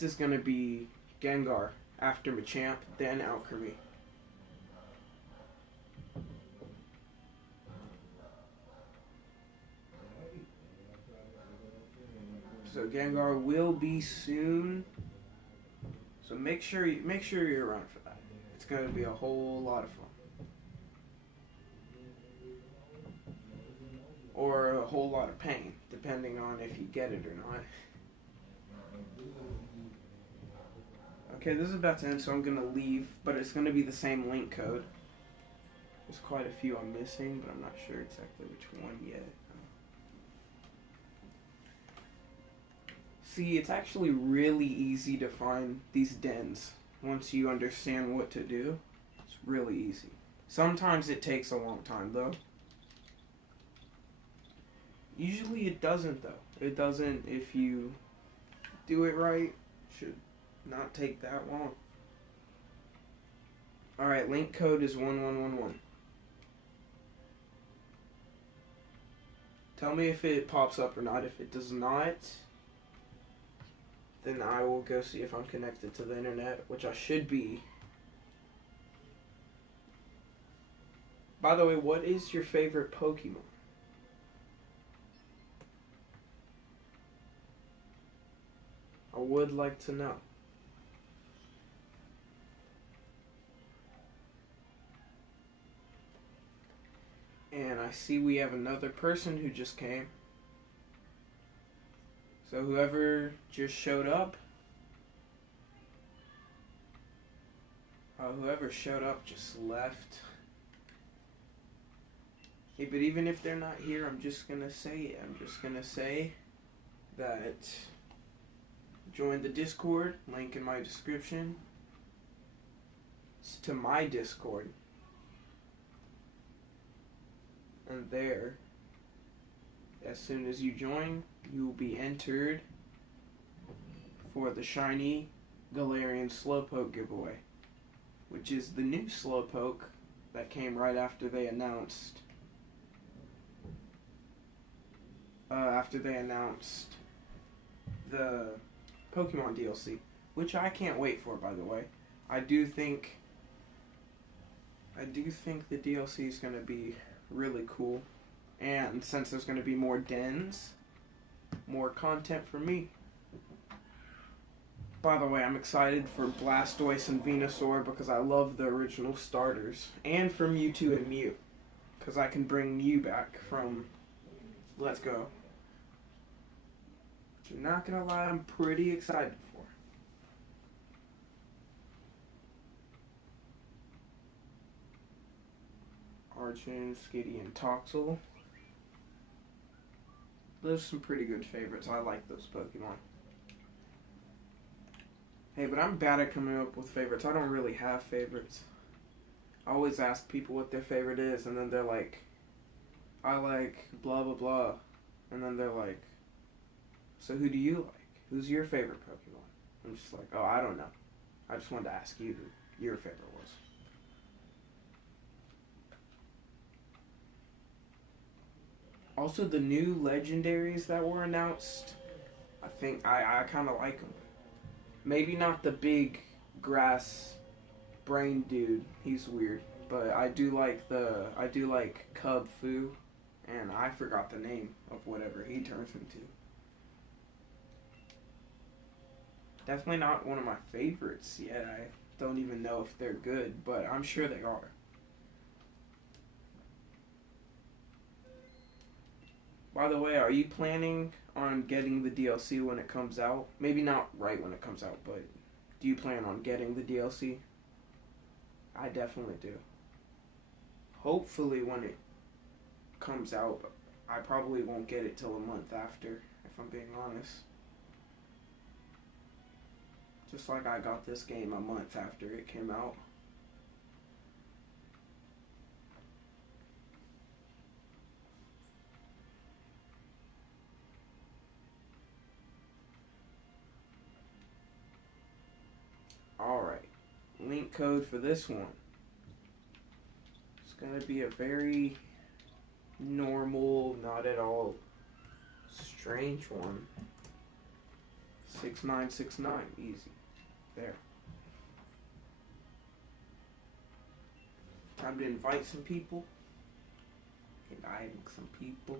is gonna be Gengar after Machamp, then Alchemy. So Gengar will be soon. So make sure you're around for that. It's gonna be a whole lot of fun. Or a whole lot of pain, depending on if you get it or not. Okay, this is about to end, so I'm gonna leave, but it's gonna be the same link code. There's quite a few I'm missing, but I'm not sure exactly which one yet. See, it's actually really easy to find these dens once you understand what to do. It's really easy. Sometimes it takes a long time, though. Usually it doesn't, though. It doesn't if you do it right. Should not take that long. Alright, link code is 1111. Tell me if it pops up or not. If it does not, then I will go see if I'm connected to the internet, which I should be. By the way, what is your favorite Pokemon? I would like to know. And I see we have another person who just came. So whoever just showed up, Whoever showed up just left. Hey, but even if they're not here, I'm just gonna say it. I'm just gonna say that join the Discord, link in my description. It's to my Discord. And there, as soon as you join, you will be entered for the shiny Galarian Slowpoke giveaway, which is the new Slowpoke that came right after they announced the Pokemon DLC, which I can't wait for, by the way. I do think the DLC is going to be really cool, and since there's going to be more dens, more content for me. By the way, I'm excited for Blastoise and Venusaur because I love the original starters, and for Mewtwo and Mew because I can bring Mew back from Let's Go. Which I'm not gonna lie, I'm pretty excited for. Archon, Skitty, and Toxel. Those are some pretty good favorites. I like those Pokemon. Hey, but I'm bad at coming up with favorites. I don't really have favorites. I always ask people what their favorite is, and then they're like, I like blah blah blah. And then they're like, so who do you like? Who's your favorite Pokemon? I'm just like, oh, I don't know. I just wanted to ask you who your favorite was. Also, the new legendaries that were announced, I think I kind of like them. Maybe not the big grass brain dude. He's weird. But I do like Cub Fu, and I forgot the name of whatever he turns into. Definitely not one of my favorites yet. I don't even know if they're good, but I'm sure they are. By the way, are you planning on getting the DLC when it comes out? Maybe not right when it comes out, but do you plan on getting the DLC? I definitely do. Hopefully when it comes out, but I probably won't get it till a month after, if I'm being honest. Just like I got this game a month after it came out. Alright, link code for this one. It's going to be a very normal, not at all strange one. 6969, easy. There. Time to invite some people. Inviting some people.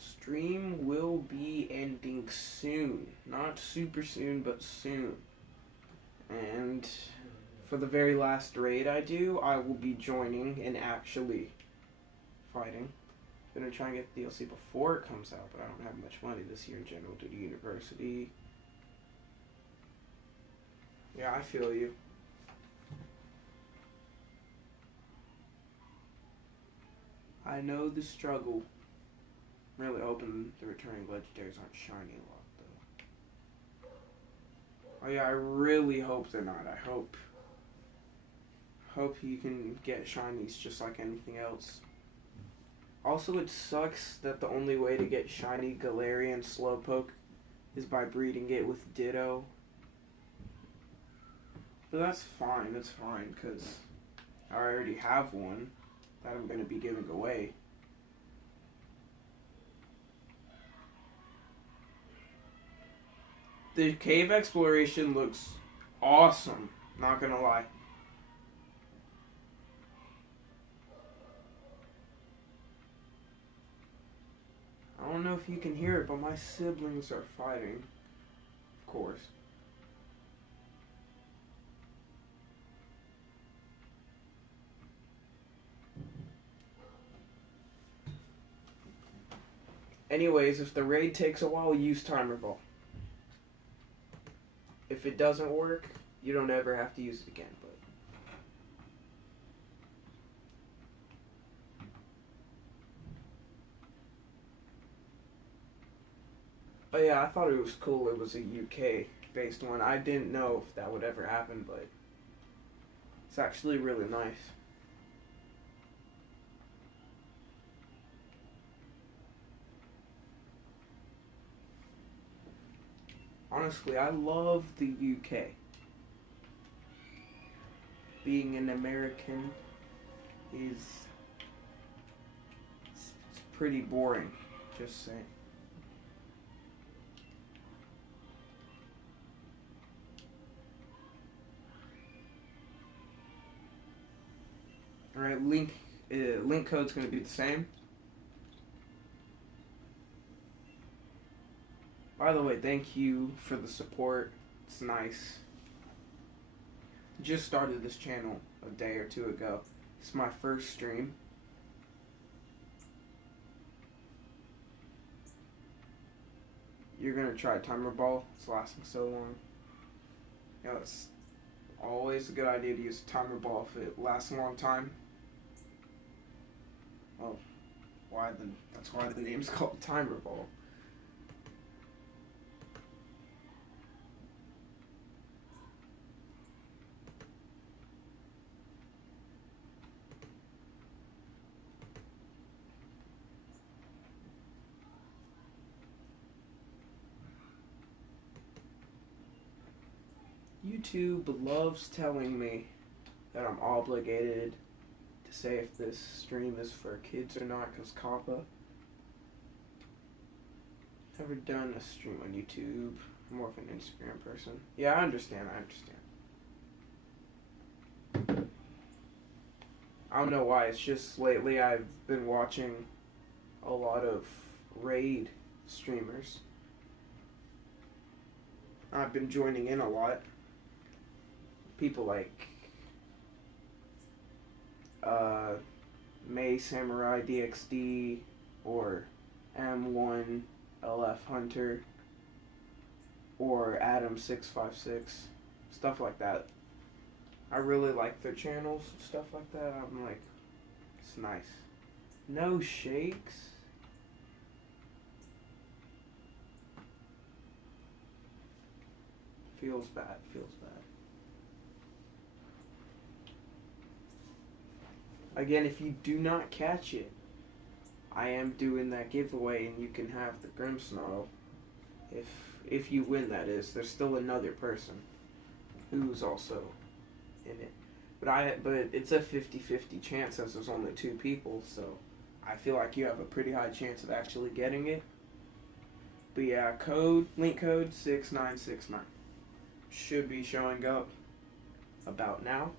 Stream will be ending soon. Not super soon, but soon. And for the very last raid I do, I will be joining and actually fighting. I'm gonna try and get the DLC before it comes out, but I don't have much money this year in general due to university. Yeah, I feel you. I know the struggle. I'm really hoping the returning legendaries aren't shiny a lot, though. Oh yeah, I really hope they're not. I hope you can get shinies just like anything else. Also, it sucks that the only way to get shiny Galarian Slowpoke is by breeding it with Ditto. But that's fine, because I already have one that I'm going to be giving away. The cave exploration looks awesome, not gonna lie. I don't know if you can hear it, but my siblings are fighting. course. Anyways, if the raid takes a while, use timer ball. If it doesn't work, you don't ever have to use it again. Oh yeah, I thought it was cool. It was a UK-based one. I didn't know if that would ever happen, but it's actually really nice. Honestly, I love the UK. Being an American is it's pretty boring, just saying. Alright, link code's going to be the same. By the way, thank you for the support. It's nice. Just started this channel a day or two ago. It's my first stream. You're going to try timer ball. It's lasting so long. You know, it's always a good idea to use a timer ball if it lasts a long time. Well, that's why the name's called timer ball. YouTube loves telling me that I'm obligated to say if this stream is for kids or not, because COPPA. Never done a stream on YouTube. I'm more of an Instagram person. Yeah, I understand. I don't know why, it's just lately I've been watching a lot of raid streamers. I've been joining in a lot. People like May Samurai DXD or M1 LF Hunter or Adam656, stuff like that. I really like their channels and stuff like that. I'm like, it's nice. No shakes. Feels bad. Again, if you do not catch it, I am doing that giveaway and you can have the Grimmsnarl. If you win, that is. There's still another person who's also in it. But it's a 50-50 chance since there's only 2 people, so I feel like you have a pretty high chance of actually getting it. But yeah, link code 6969 should be showing up about now.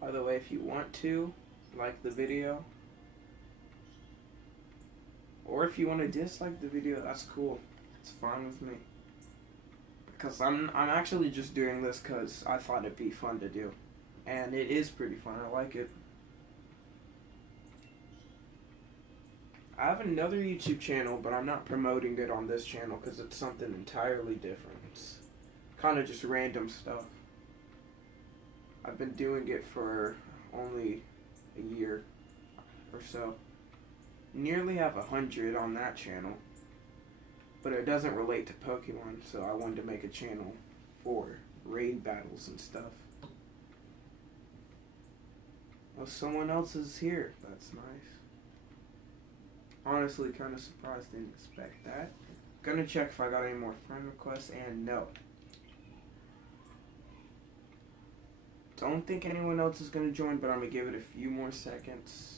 By the way, if you want to like the video, or if you want to dislike the video, that's cool. It's fine with me. Because I'm actually just doing this because I thought it'd be fun to do. And it is pretty fun. I like it. I have another YouTube channel, but I'm not promoting it on this channel because it's something entirely different. It's kind of just random stuff. I've been doing it for only a year or so. Nearly have 100 on that channel, but it doesn't relate to Pokemon, so I wanted to make a channel for raid battles and stuff. Well, someone else is here. That's nice. Honestly, kind of surprised, didn't expect that. Gonna check if I got any more friend requests, and no. Don't think anyone else is gonna join, but I'm gonna give it a few more seconds.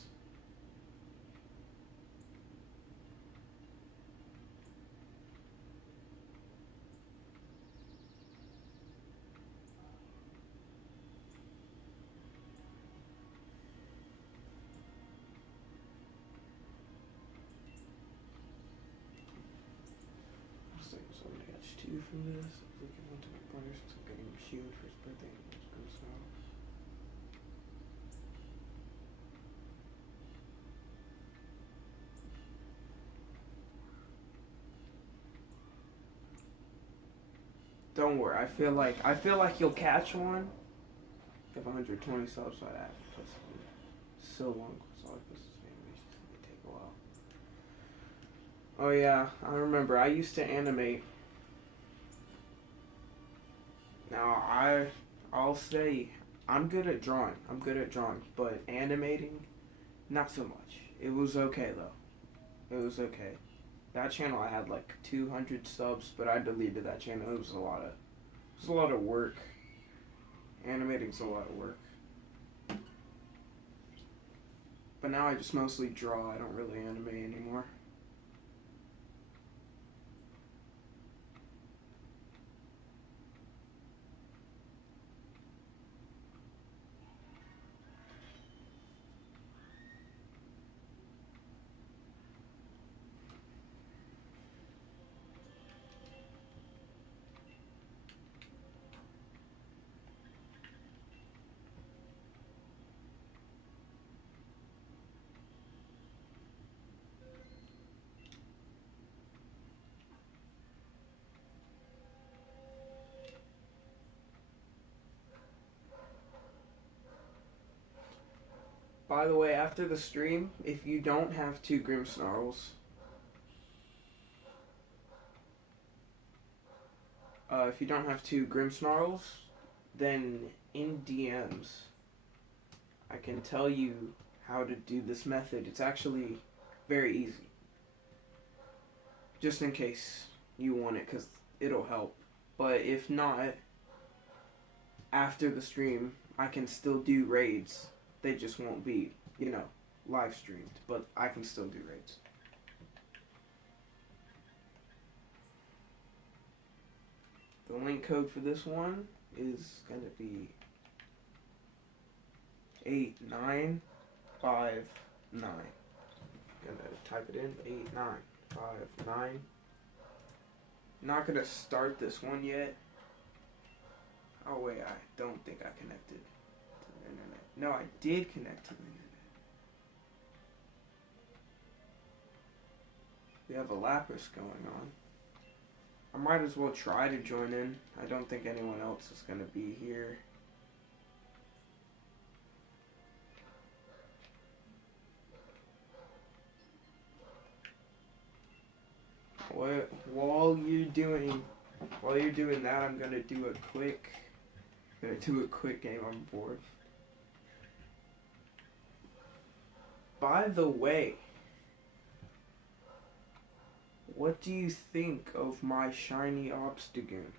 from this. I think I went to my brother's since I'm getting him shoed for his birthday. It's Grimmsnarl. Don't worry. I feel like you'll catch one. I have 120 subs, so I have so long. So I guess this animation's gonna take a while. Oh yeah, I remember. I used to animate. Now I'll say I'm good at drawing. But animating, not so much. It was okay though. It was okay. That channel I had like 200 subs, but I deleted that channel. It was a lot of work. Animating's a lot of work. But now I just mostly draw. I don't really animate anymore. By the way, after the stream, if you don't have two Grimmsnarls, then in DMs, I can tell you how to do this method. It's actually very easy. Just in case you want it, because it'll help. But if not, after the stream, I can still do raids. They just won't be, live streamed, but I can still do raids. The link code for this one is going to be 8959. Gonna type it in, 8959. Not gonna start this one yet. Oh wait, I don't think I connected to the internet. No, I did connect to the internet. We have a Lapis going on. I might as well try to join in. I don't think anyone else is gonna be here. While you're doing that, I'm gonna do a quick game. I'm bored. By the way, what do you think of my shiny Obstagoon?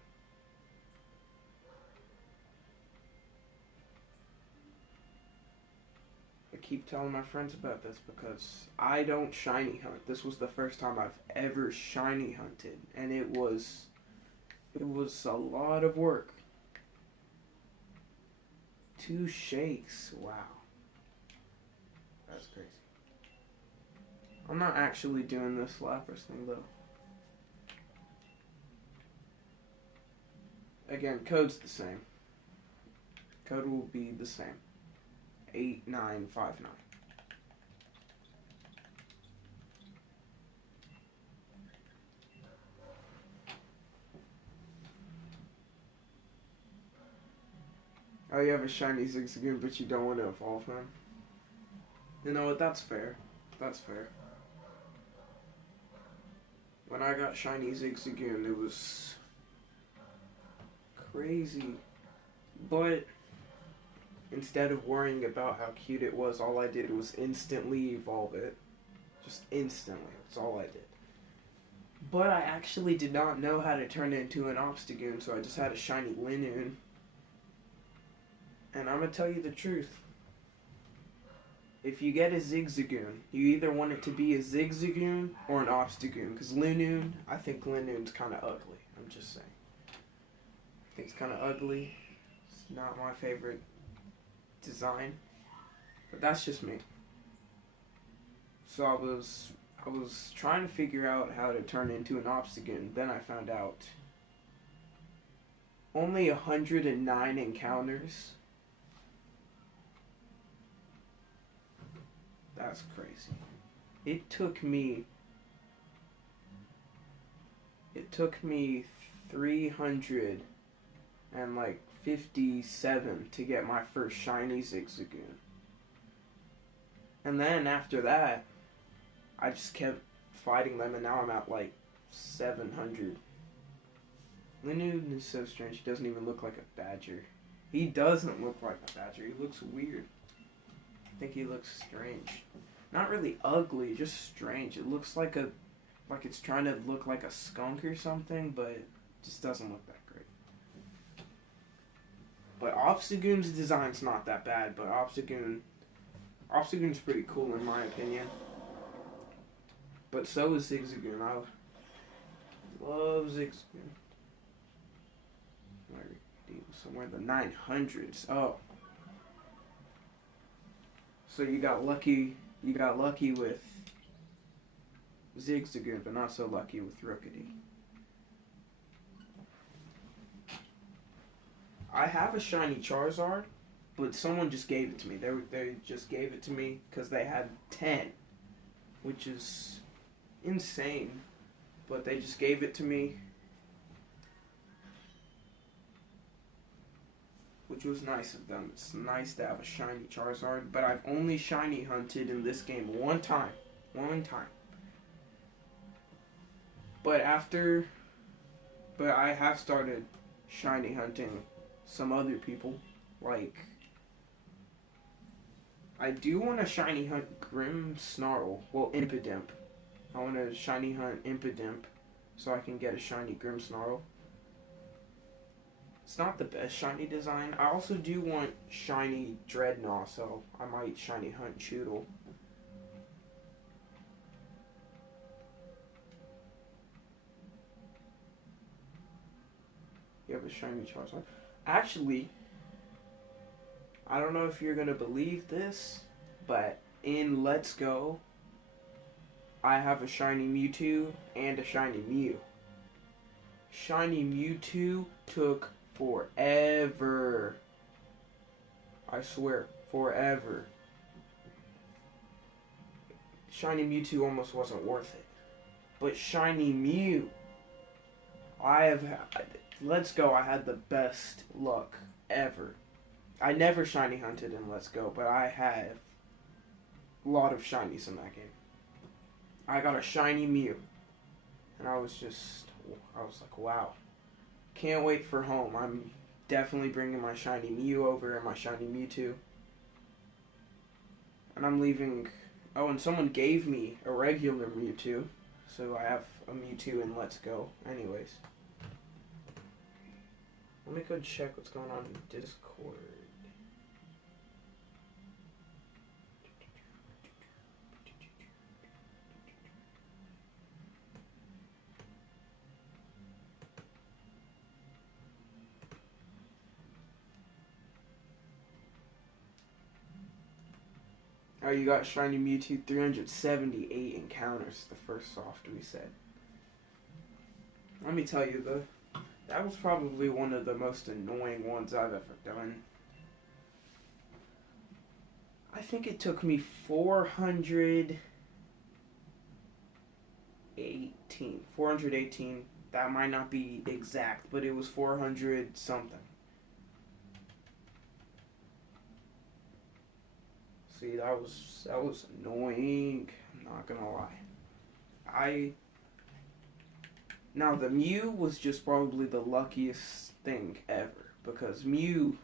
I keep telling my friends about this because I don't shiny hunt. This was the first time I've ever shiny hunted, and it was a lot of work. 2 shakes, wow. That's crazy. I'm not actually doing this Lapras thing though. Again, code's the same. Code will be the same. 8959. Oh, you have a shiny Zigzagoon, but you don't want to evolve him. You know what? That's fair. That's fair. When I got shiny Zigzagoon, it was crazy. But instead of worrying about how cute it was, all I did was instantly evolve it. Just instantly. That's all I did. But I actually did not know how to turn it into an Obstagoon, so I just had a shiny Linoon. And I'm going to tell you the truth. If you get a Zigzagoon, you either want it to be a Zigzagoon or an Obstagoon. Because Linoon, I think Linoon's kind of ugly. I'm just saying. I think it's kind of ugly. It's not my favorite design. But that's just me. So I was trying to figure out how to turn it into an Obstagoon. Then I found out only 109 encounters. That's crazy. It took me 357 to get my first shiny Zigzagoon. And then after that, I just kept fighting them, and now I'm at like 700. Linoon is so strange. He doesn't even look like a badger. He doesn't look like a badger. He looks weird. I think he looks strange. Not really ugly, just strange. It looks like it's trying to look like a skunk or something, but it just doesn't look that great. But Obstagoon's design's not that bad, but Obstagoon's pretty cool in my opinion. But so is Zigzagoon. I love Zigzagoon. Somewhere in the 900s. Oh. So you got lucky with Zigzagoon, but not so lucky with Rookity. I have a shiny Charizard, but someone just gave it to me. They just gave it to me because they had 10, which is insane. But they just gave it to me, which was nice of them. It's nice to have a shiny Charizard, but I've only shiny hunted in this game one time. But I have started shiny hunting some other people. Like, I do want to shiny hunt Grimmsnarl. Well, Impidimp. I want to shiny hunt Impidimp so I can get a shiny Grimmsnarl. It's not the best shiny design. I also do want shiny Dreadnought, so I might shiny hunt Choodle. You have a shiny Charizard. Actually, I don't know if you're gonna believe this, but in Let's Go, I have a shiny Mewtwo and a shiny Mew. Shiny Mewtwo took forever. I swear, forever. Shiny Mewtwo almost wasn't worth it. But shiny Mew, Let's Go, I had the best luck ever. I never shiny hunted in Let's Go, but I have a lot of shinies in that game. I got a shiny Mew, and I was like, wow. Can't wait for home. I'm definitely bringing my shiny Mew over and my shiny Mewtwo. And I'm leaving. Oh, and someone gave me a regular Mewtwo, so I have a Mewtwo in Let's Go. Anyways. Let me go check what's going on in Discord. Oh, you got shiny Mewtwo, 378 encounters, the first soft we said. Let me tell you, that was probably one of the most annoying ones I've ever done. I think it took me 418. That might not be exact, but it was 400 something. See, that was annoying. I'm not gonna lie. Now the Mew was just probably the luckiest thing ever, because Mew,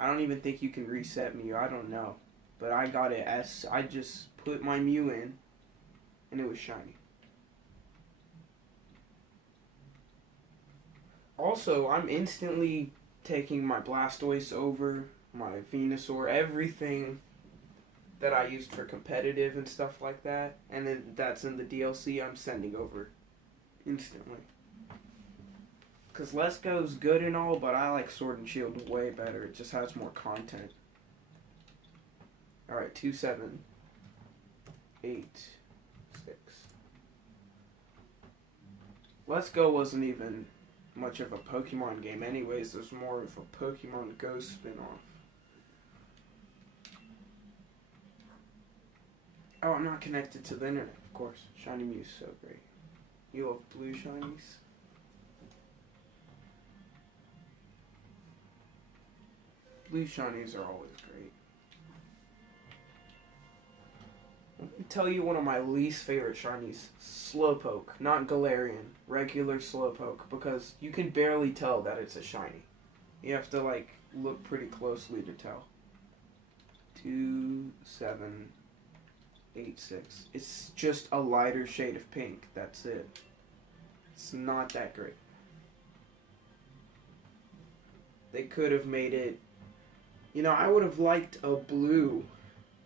I don't even think you can reset Mew. I don't know, but I got it as I just put my Mew in, and it was shiny. Also, I'm instantly taking my Blastoise over, my Venusaur, everything that I used for competitive and stuff like that, and then that's in the DLC, I'm sending over instantly. Because Let's Go's good and all, but I like Sword and Shield way better. It just has more content. Alright, 2, 7, 8, 6. Let's Go wasn't even much of a Pokemon game anyways. There's more of a Pokemon Go spin-off. Oh, I'm not connected to the internet, of course. Shiny Mew's so great. You love blue shinies? Blue shinies are always great. Let me tell you one of my least favorite shinies. Slowpoke. Not Galarian. Regular Slowpoke. Because you can barely tell that it's a shiny. You have to, like, look pretty closely to tell. 2786. It's just a lighter shade of pink. That's it. It's not that great. They could have made it... You know, I would have liked a blue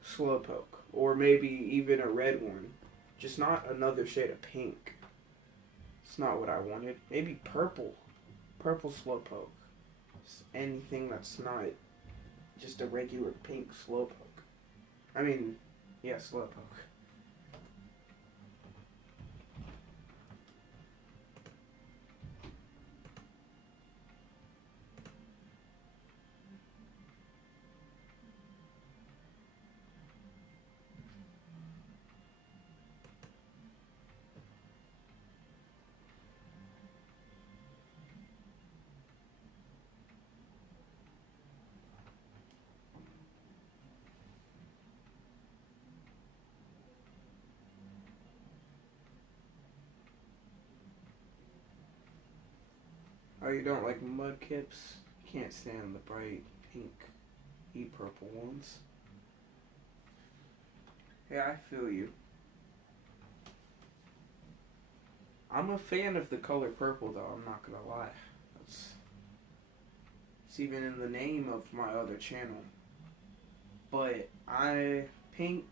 Slowpoke. Or maybe even a red one. Just not another shade of pink. It's not what I wanted. Maybe purple. Purple Slowpoke. Just anything that's not just a regular pink Slowpoke. I mean, yeah, Slowpoke. Oh, you don't like Mudkips? Can't stand the bright pink, purple ones. Yeah, I feel you. I'm a fan of the color purple, though. I'm not gonna lie. It's even in the name of my other channel. But I don't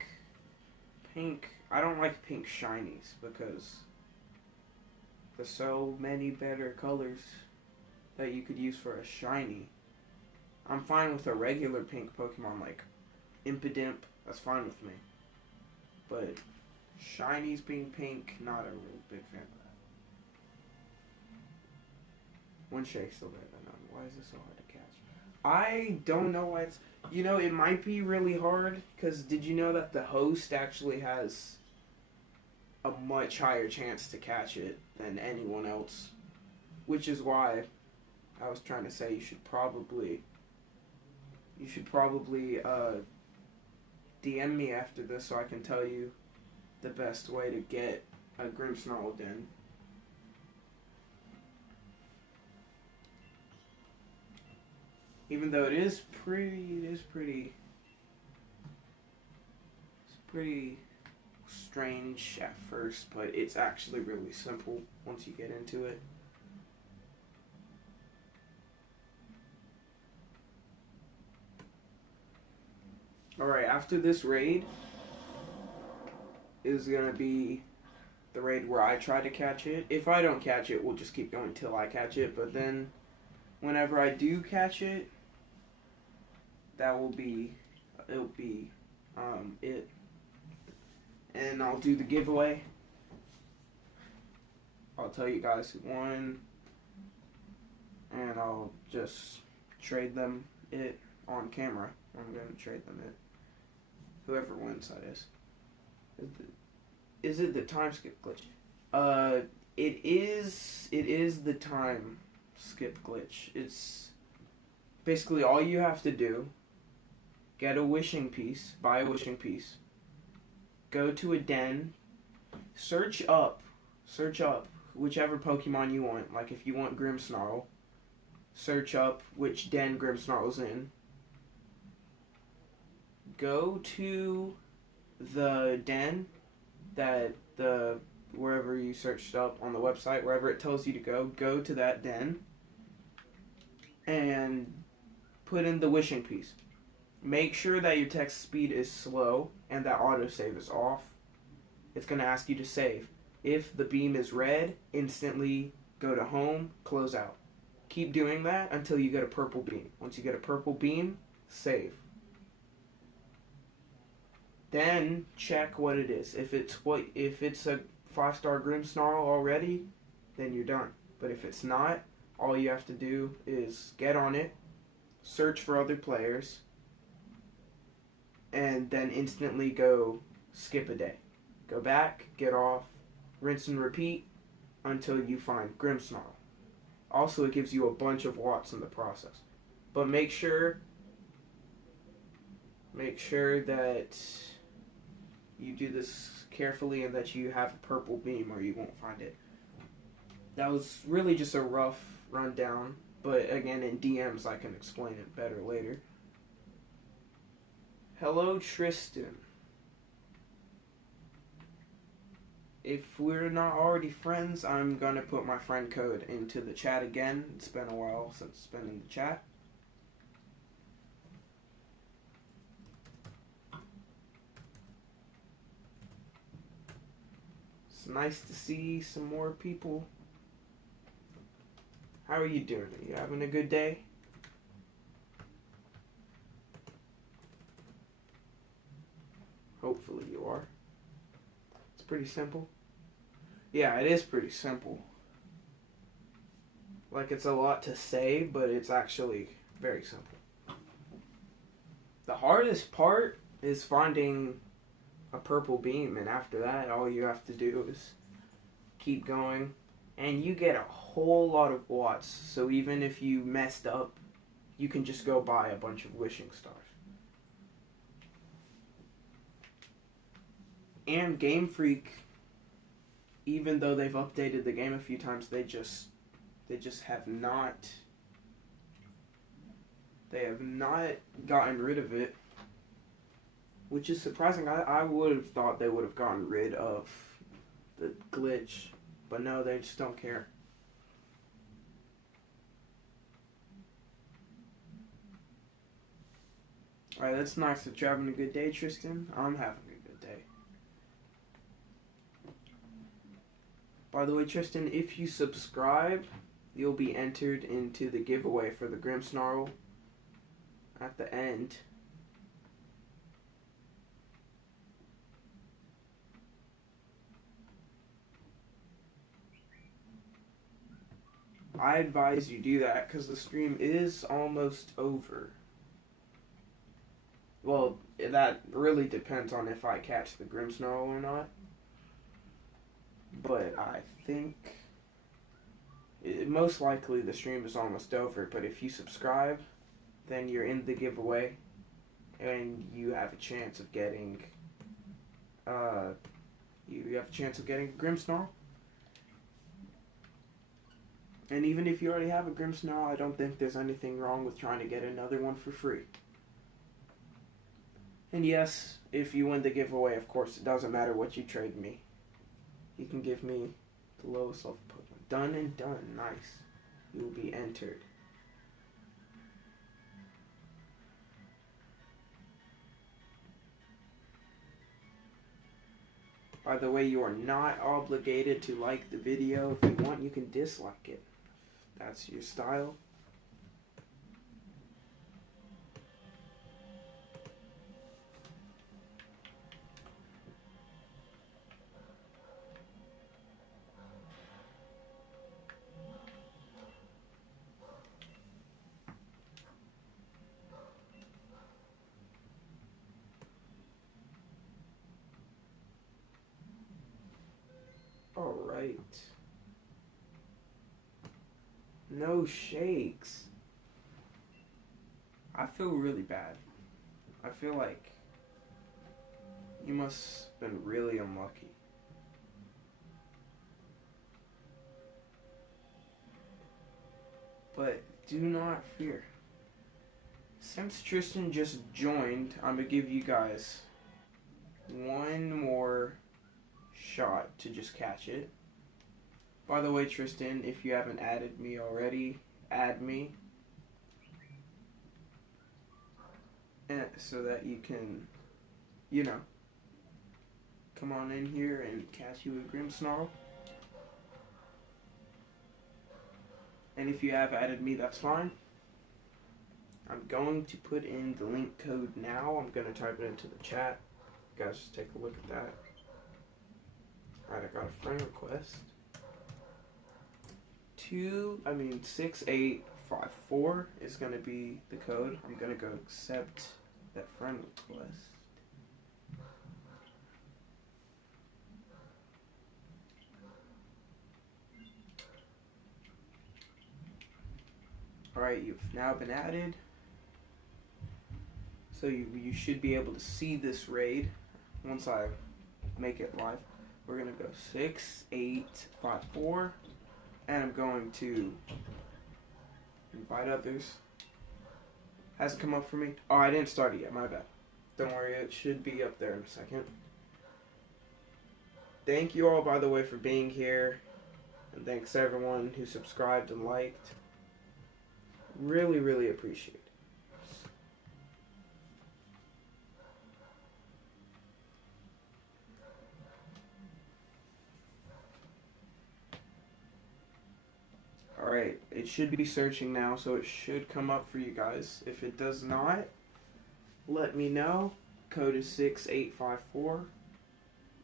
like pink shinies because there's so many better colors that you could use for a shiny. I'm fine with a regular pink Pokemon like Impidimp. That's fine with me. But shinies being pink, not a real big fan of that. One shake's still better than none. Why is this so hard to catch? I don't know why it's... You know, it might be really hard, because did you know that the host actually has a much higher chance to catch it than anyone else? Which is why I was trying to say you should probably DM me after this so I can tell you the best way to get a Grimmsnarl den. Even though it's pretty strange at first, but it's actually really simple once you get into it. Alright, after this raid is gonna be the raid where I try to catch it. If I don't catch it, we'll just keep going till I catch it, but then whenever I do catch it, it'll be it. And I'll do the giveaway. I'll tell you guys who won, and I'll just trade them it on camera. I'm going to trade them it. Whoever wins, that is. Is it the time skip glitch? It is the time skip glitch. It's basically all you have to do. Get a wishing piece, buy a wishing piece. Go to a den. Search up whichever Pokemon you want. Like if you want Grimmsnarl, search up which den Grimmsnarl's in. Go to the den wherever you searched up on the website, wherever it tells you to go to that den and put in the wishing piece. Make sure that your text speed is slow and that autosave is off. It's going to ask you to save. If the beam is red, instantly go to home, close out. Keep doing that until you get a purple beam. Once you get a purple beam, save. Then check what it is. If it's a 5-star Grimmsnarl already, then you're done. But if it's not, all you have to do is get on it, search for other players, and then instantly go skip a day. Go back, get off, rinse and repeat until you find Grimmsnarl. Also, it gives you a bunch of watts in the process. But make sure that you do this carefully and that you have a purple beam or you won't find it. That was really just a rough rundown, but again, in DMs I can explain it better later. Hello, Tristan. If we're not already friends, I'm gonna put my friend code into the chat again. It's been a while since it's been in the chat. It's nice to see some more people. How are you doing? Are you having a good day? Hopefully you are. It's pretty simple. Yeah, it is pretty simple. Like, it's a lot to say, but it's actually very simple. The hardest part is finding a purple beam, and after that, all you have to do is keep going, and you get a whole lot of watts. So even if you messed up, you can just go buy a bunch of wishing stars. And Game Freak, even though they've updated the game a few times, they just have not gotten rid of it, which is surprising. I would have thought they would have gotten rid of the glitch, but no, they just don't care. Alright, that's nice that you're having a good day, Tristan. I'm having a good day. By the way, Tristan, if you subscribe, you'll be entered into the giveaway for the Grimmsnarl at the end. I advise you do that because the stream is almost over. Well, that really depends on if I catch the Grimmsnarl or not. But I think most likely the stream is almost over. But if you subscribe, then you're in the giveaway, and you have a chance of getting a Grimmsnarl. And even if you already have a Grimmsnarl, I don't think there's anything wrong with trying to get another one for free. And yes, if you win the giveaway, of course, it doesn't matter what you trade me. You can give me the lowest level Pokemon. Done and done. Nice. You will be entered. By the way, you are not obligated to like the video. If you want, you can dislike it. That's your style. Alright. No shakes. I feel really bad. I feel like you must have been really unlucky. But do not fear. Since Tristan just joined, I'm going to give you guys one more shot to just catch it. By the way, Tristan, if you haven't added me already, add me. And so that you can, come on in here and catch you a Grimmsnarl. And if you have added me, that's fine. I'm going to put in the link code now. I'm going to type it into the chat. You guys just take a look at that. Alright, I got a friend request. 6854 is going to be the code. I'm going to go accept that friend request. Alright, you've now been added. So you should be able to see this raid once I make it live. We're going to go 6854. And I'm going to invite others. Hasn't come up for me. Oh, I didn't start it yet. My bad. Don't worry. It should be up there in a second. Thank you all, by the way, for being here. And thanks to everyone who subscribed and liked. Really, really appreciate it. Alright, it should be searching now, so it should come up for you guys. If it does not, let me know. Code is 6854.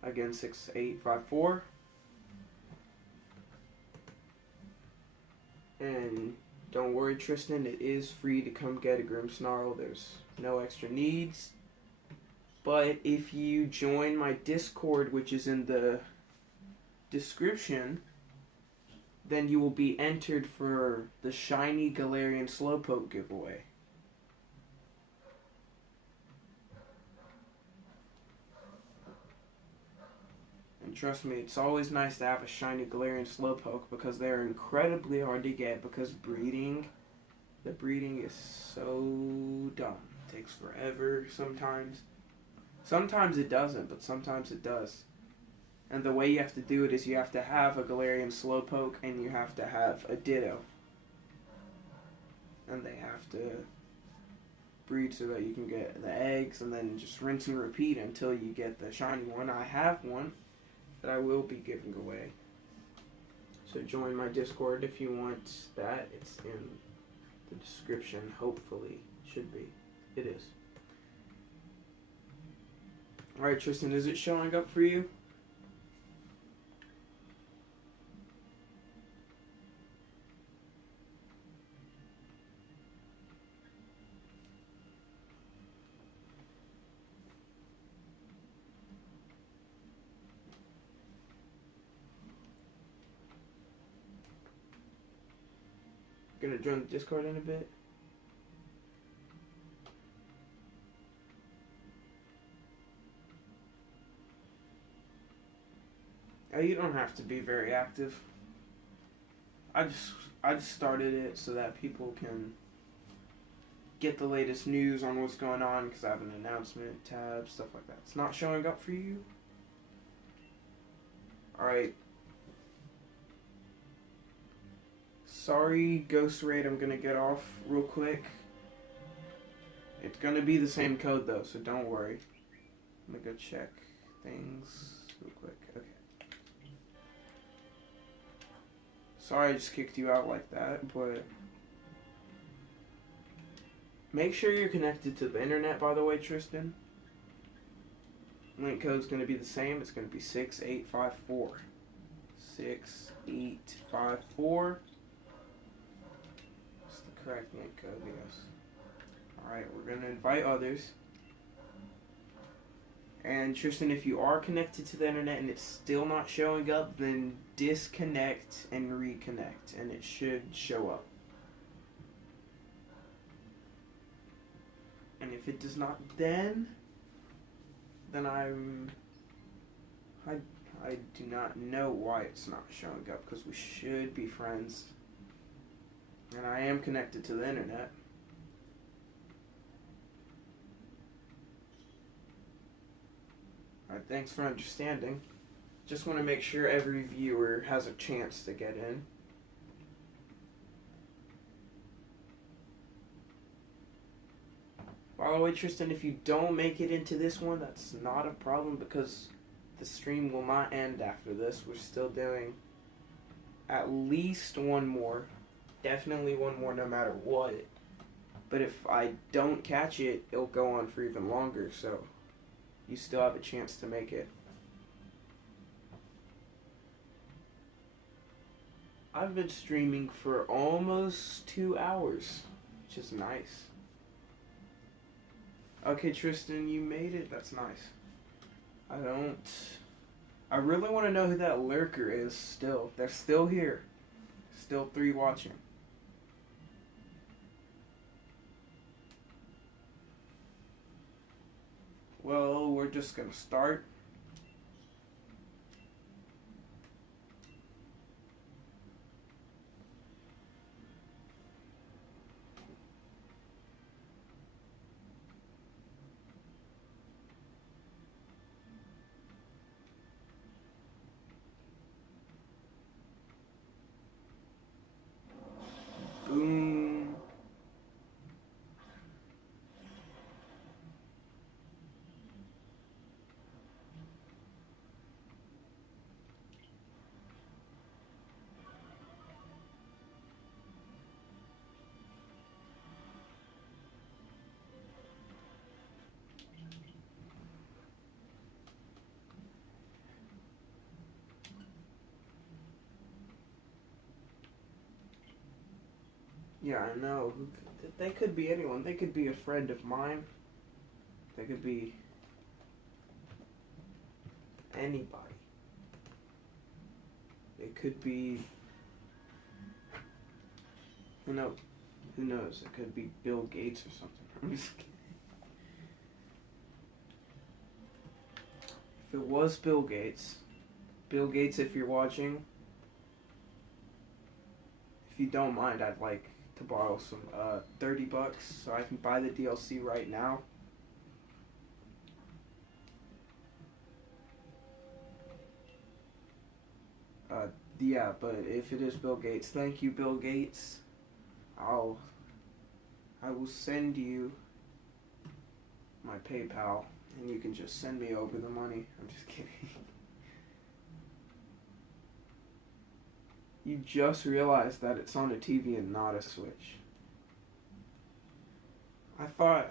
Again, 6854. And don't worry, Tristan, it is free to come get a Grimmsnarl. There's no extra needs. But if you join my Discord, which is in the description, then you will be entered for the shiny Galarian Slowpoke giveaway. And trust me, it's always nice to have a shiny Galarian Slowpoke because they're incredibly hard to get because the breeding is so dumb. It takes forever sometimes. Sometimes it doesn't, but sometimes it does. And the way you have to do it is you have to have a Galarian Slowpoke and you have to have a Ditto. And they have to breed so that you can get the eggs and then just rinse and repeat until you get the shiny one. I have one that I will be giving away. So join my Discord if you want that. It's in the description, hopefully. Should be. It is. Alright, Tristan, is it showing up for you? Gonna join the Discord in a bit. You don't have to be very active. I just started it so that people can get the latest news on what's going on because I have an announcement tab, stuff like that. It's not showing up for you? Alright. Sorry, Ghost Raid, I'm gonna get off real quick. It's gonna be the same code though, so don't worry. I'm gonna go check things real quick. Okay. Sorry I just kicked you out like that, but make sure you're connected to the internet, by the way, Tristan. Link code's gonna be the same. It's gonna be 6854. 6854. That's the correct link code, yes. Alright, we're gonna invite others. And Tristan, if you are connected to the internet and it's still not showing up, then disconnect and reconnect, and it should show up. And if it does not, then I do not know why it's not showing up, because we should be friends. And I am connected to the internet. Alright, thanks for understanding. Just want to make sure every viewer has a chance to get in. By the way, Tristan, if you don't make it into this one, that's not a problem because the stream will not end after this. We're still doing at least one more. Definitely one more no matter what. But if I don't catch it, it'll go on for even longer, so you still have a chance to make it. I've been streaming for almost 2 hours, which is nice. Okay, Tristan, you made it. That's nice. I really want to know who that lurker is still. They're still here. Still 3 watching. Well, we're just gonna start. Boom. Yeah, I know. They could be anyone. They could be a friend of mine. They could be anybody. It could be, who knows? Who knows? It could be Bill Gates or something. I'm just kidding. If it was Bill Gates, if you're watching, if you don't mind, I'd like to borrow some $30 so I can buy the DLC right now. Yeah, but if it is Bill Gates, thank you, Bill Gates. I will send you my PayPal, and you can just send me over the money. I'm just kidding. You just realized that it's on a TV and not a Switch. I thought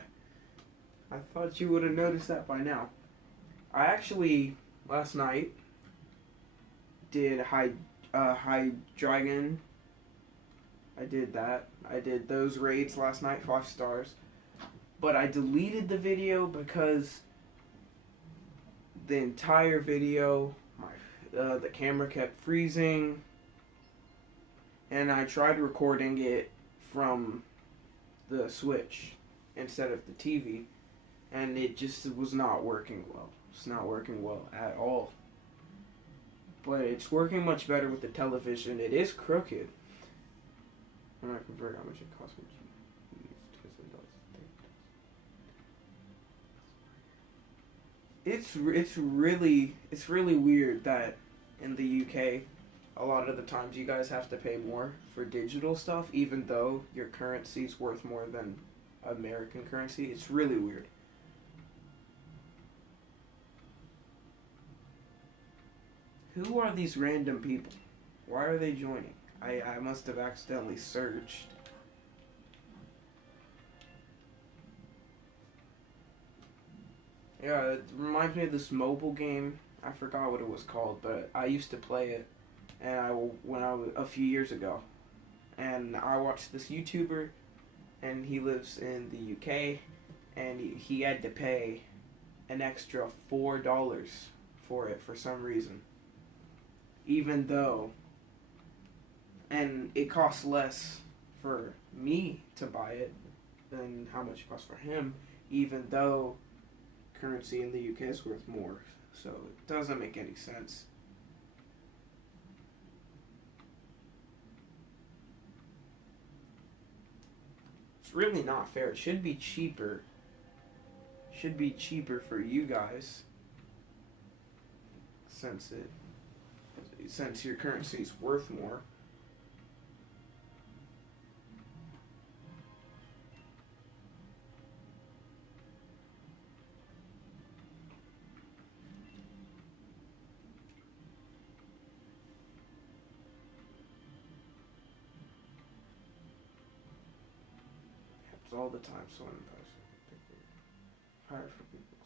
you would have noticed that by now. I actually last night did High Dragon. I did that. I did those raids last night, 5 stars. But I deleted the video because the entire video, the camera kept freezing. And I tried recording it from the Switch instead of the TV. And it just was not working well. It's not working well at all. But it's working much better with the television. It is crooked. When I convert how much it costs me to use it's really weird that in the UK a lot of the times you guys have to pay more for digital stuff even though your currency's worth more than American currency. It's really weird. Who are these random people? Why are they joining? I must have accidentally searched. Yeah, it reminds me of this mobile game. I forgot what it was called, but I used to play it, and when I was a few years ago, and I watched this YouTuber, and he lives in the UK, and he had to pay an extra $4 for it for some reason, even though, and it costs less for me to buy it than how much it costs for him, even though currency in the UK is worth more. So it doesn't make any sense. It's really not fair. It should be cheaper. Should be cheaper for you guys, since your currency is worth more. All the time, so I'm higher for people.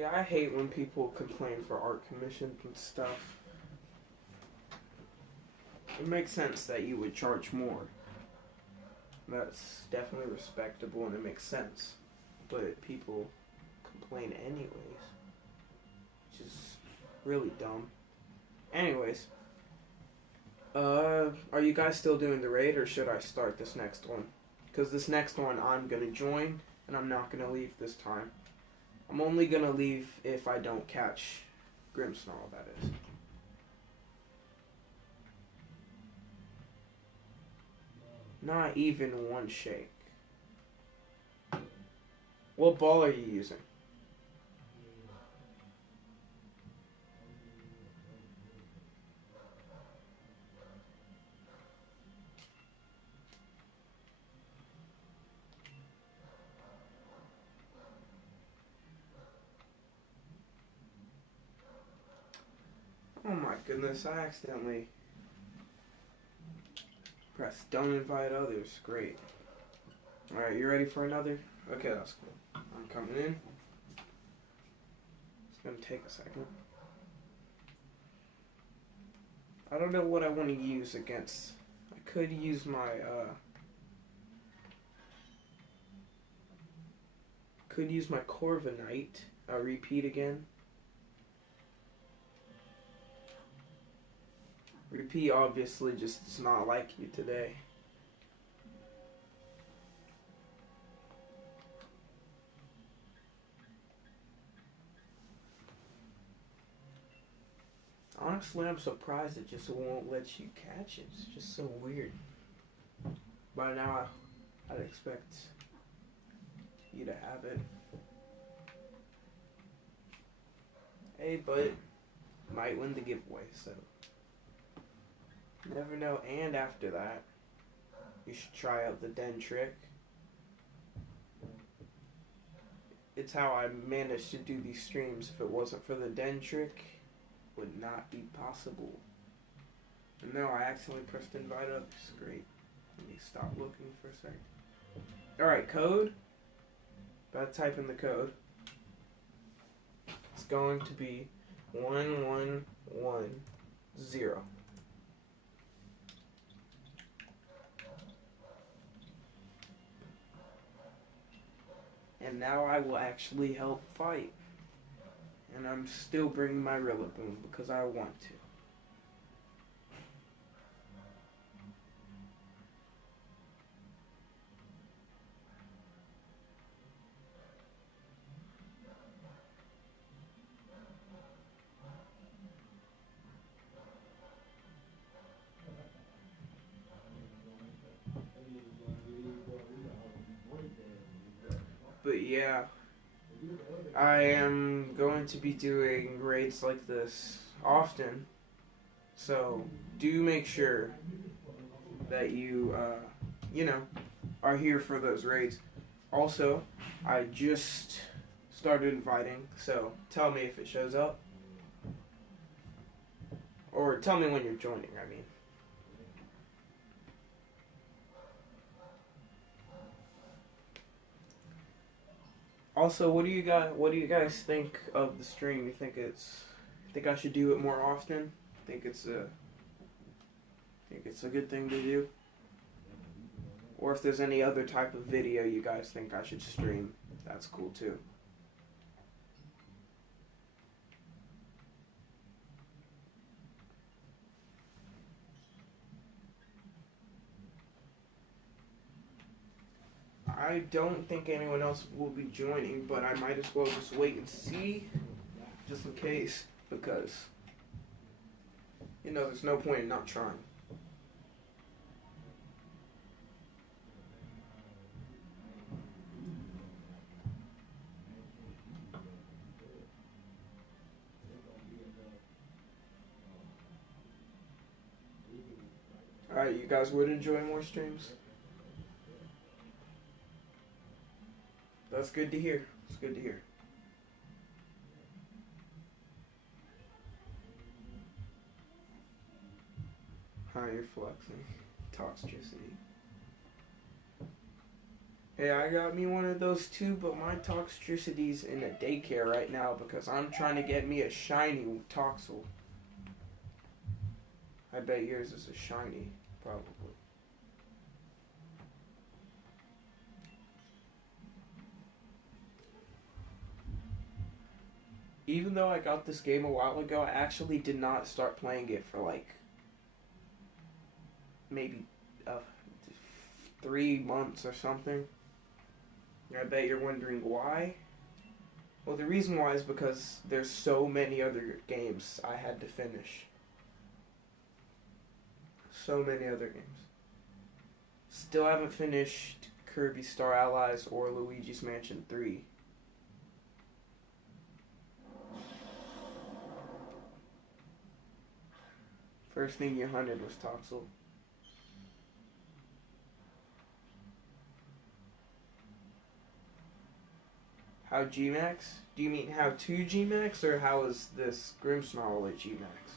Yeah, I hate when people complain for art commissions and stuff. It makes sense that you would charge more. That's definitely respectable and it makes sense. But people complain anyways, which is really dumb. Anyways, are you guys still doing the raid or should I start this next one? Because this next one I'm going to join and I'm not going to leave this time. I'm only going to leave if I don't catch Grimmsnarl, that is. Not even one shake. What ball are you using? Oh my goodness, I accidentally pressed don't invite others. Great. Alright, you ready for another? Okay, that's cool. I'm coming in. It's gonna take a second. I don't know what I want to use against. I could use my, Corviknight. I'll repeat again. Repeat obviously just does not like you today. Honestly, I'm surprised it just won't let you catch it. It's just so weird. By now, I'd expect you to have it. Hey, but might win the giveaway, so never know. And after that, you should try out the den trick. It's how I managed to do these streams. If it wasn't for the den trick, it would not be possible. And no, I accidentally pressed invite others. Great. Let me stop looking for a second. Alright, code. About to type in the code. It's going to be 1110. And now I will actually help fight. And I'm still bringing my Rillaboom because I want to. But yeah, I am going to be doing raids like this often, so do make sure that you, are here for those raids. Also, I just started inviting, so tell me if it shows up. Or tell me when you're joining, I mean. Also, what do you guys think of the stream? You think I should do it more often? Think it's a good thing to do? Or if there's any other type of video you guys think I should stream, that's cool too. I don't think anyone else will be joining, but I might as well just wait and see, just in case, because, there's no point in not trying. Alright, you guys would enjoy more streams? That's good to hear. It's good to hear. Hi, you're flexing. Toxicity. Hey, I got me one of those too, but my Toxtricity's in a daycare right now because I'm trying to get me a shiny Toxel. I bet yours is a shiny, probably. Even though I got this game a while ago, I actually did not start playing it for like maybe 3 months or something. I bet you're wondering why. Well, the reason why is because there's so many other games I had to finish. So many other games. Still haven't finished Kirby Star Allies or Luigi's Mansion 3. First thing you hunted was Toxel. How G-Max? Do you mean how to G-Max, or how is this Grimmsnarl at G-Max?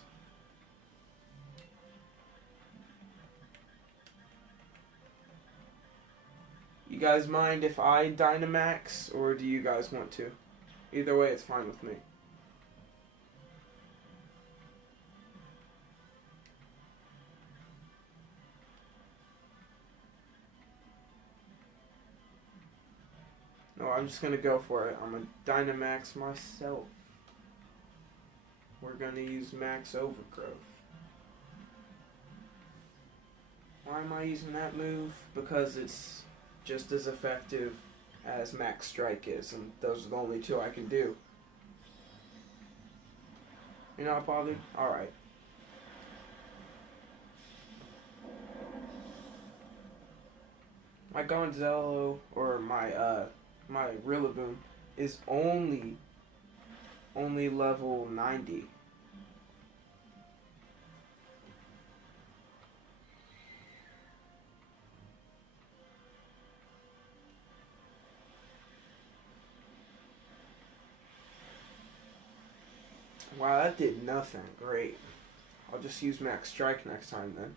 You guys mind if I Dynamax, or do you guys want to? Either way, it's fine with me. No, I'm just gonna go for it. I'm gonna Dynamax myself. We're gonna use Max Overgrowth. Why am I using that move? Because it's just as effective as Max Strike is, and those are the only two I can do. You're not bothered? Alright. My Gonzello, or my Rillaboom, is only level 90. Wow, that did nothing. Great. I'll just use Max Strike next time then.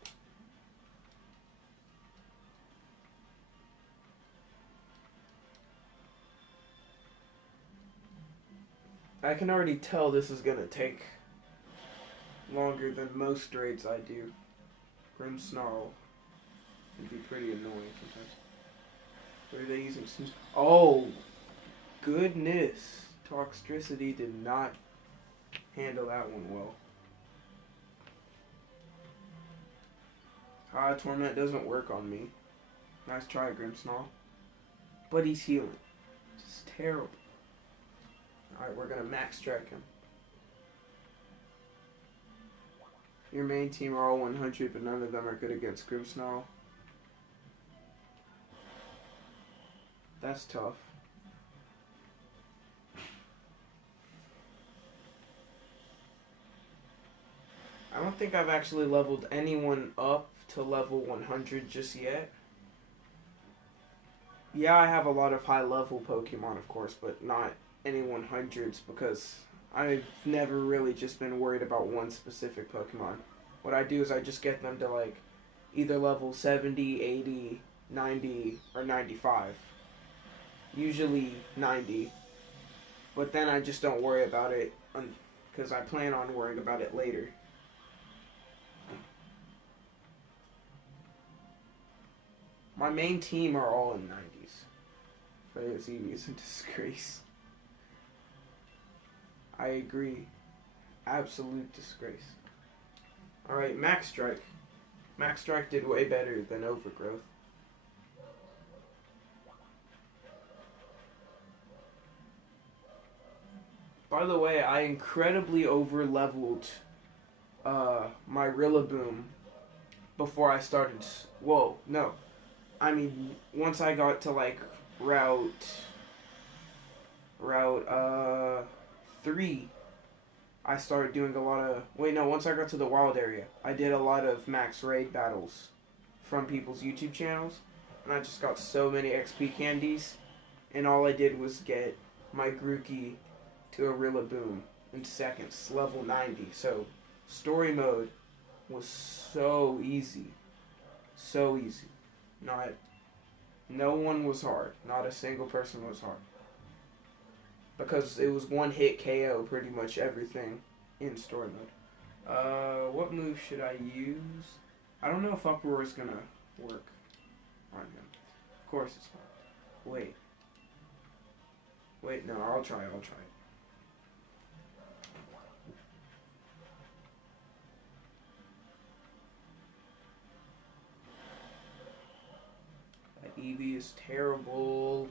I can already tell this is gonna take longer than most raids I do. Grimmsnarl can be pretty annoying sometimes. What are they using? Oh, goodness. Toxtricity did not handle that one well. Torment doesn't work on me. Nice try, Grimmsnarl. But he's healing. It's terrible. Alright, we're gonna Max Strike him. Your main team are all 100, but none of them are good against Grimmsnarl. That's tough. I don't think I've actually leveled anyone up to level 100 just yet. Yeah, I have a lot of high level Pokemon, of course, but not any 100s because I've never really just been worried about one specific Pokemon. What I do is I just get them to like either level 70, 80, 90, or 95. Usually 90. But then I just don't worry about it because I plan on worrying about it later. My main team are all in 90s. But it's even a disgrace. I agree. Absolute disgrace. Alright, Max Strike. Max Strike did way better than Overgrowth. By the way, I incredibly over-leveled my Rillaboom before I started... Whoa, no. I mean, once I got to, like, Route 3, I started doing a lot of... Wait, no, once I got to the wild area, I did a lot of max raid battles from people's YouTube channels, and I just got so many XP candies, and all I did was get my Grookey to a Rillaboom in seconds, level 90. So, story mode was so easy. So easy. Not No one was hard. Not a single person was hard. Because it was one hit KO pretty much everything in story mode. What move should I use? I don't know if Uproar is gonna work on him. Of course it's not. Wait. Wait, no, I'll try it. That Eevee is terrible.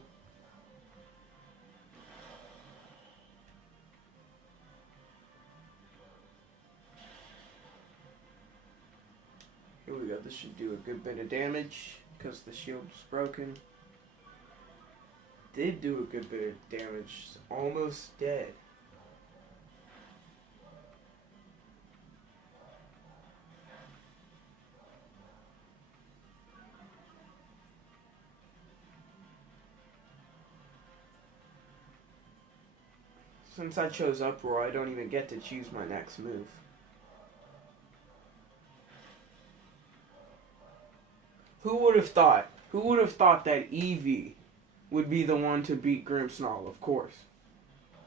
Here we go. This should do a good bit of damage because the shield was broken. Did do a good bit of damage. Almost dead. Since I chose Uproar, I don't even get to choose my next move. Who would have thought? Who would have thought that Eevee would be the one to beat Grimmsnarl? Of course.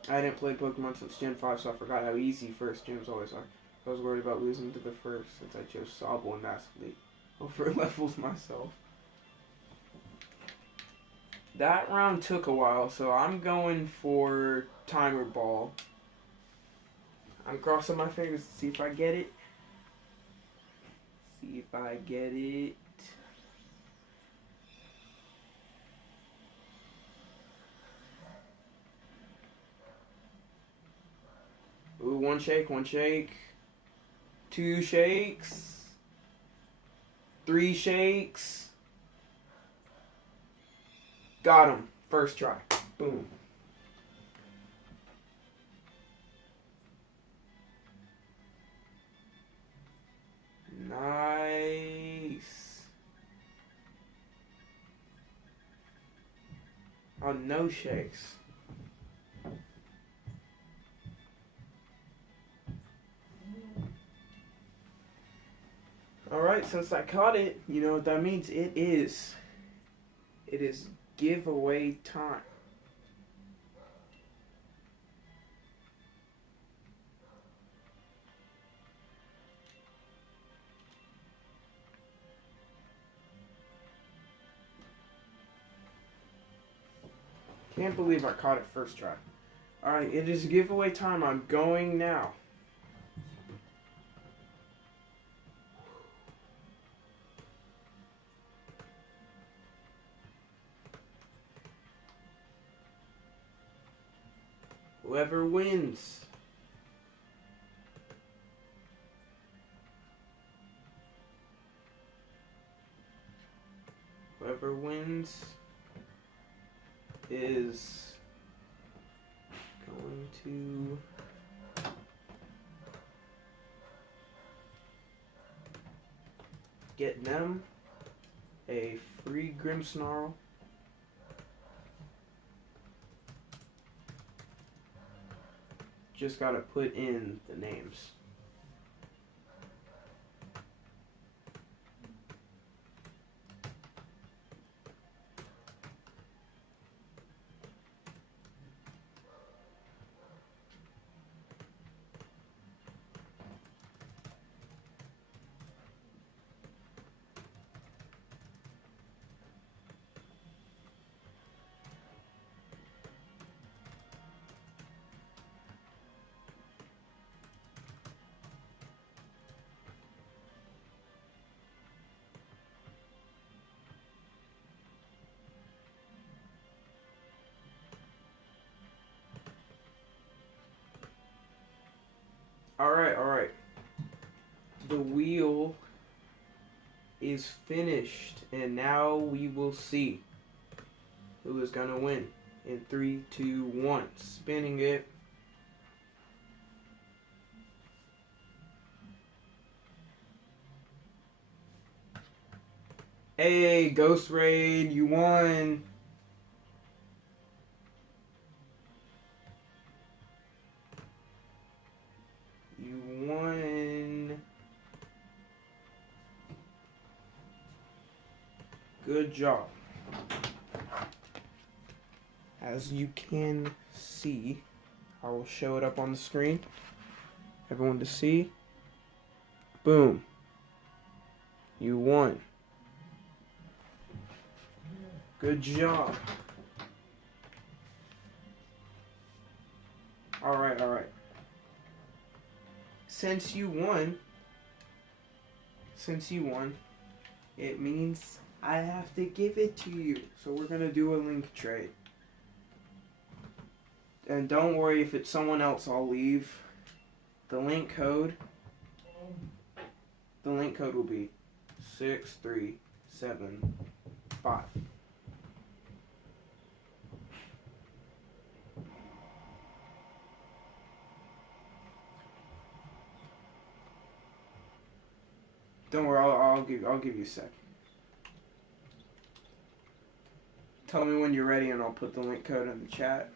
I didn't play Pokemon since Gen 5, so I forgot how easy first gyms always are. I was worried about losing to the first since I chose Sobble and massively over levels myself. That round took a while, so I'm going for Timer Ball. I'm crossing my fingers to see if I get it. See if I get it. Ooh, one shake. 2 shakes. 3 shakes. Got him. First try. Boom. Nice. Oh, no shakes. Alright, since I caught it, you know what that means? It is giveaway time. Can't believe I caught it first try. Alright, it is giveaway time. I'm going now. Whoever wins. Whoever wins is going to get them a free Grimmsnarl. Just gotta put in the names. Alright. The wheel is finished, and now we will see who is gonna win. In 3, 2, 1. Spinning it. Hey, Ghost Raid, you won. You won. Good job. as you can see, I will show it up on the screen. Everyone to see. Boom. You won. Good job. Alright. Since you won, it means I have to give it to you. So we're going to do a link trade. And don't worry if it's someone else, I'll leave. The link code will be 6375. Don't worry, I'll give you a sec. Tell me when you're ready and I'll put the link code in the chat.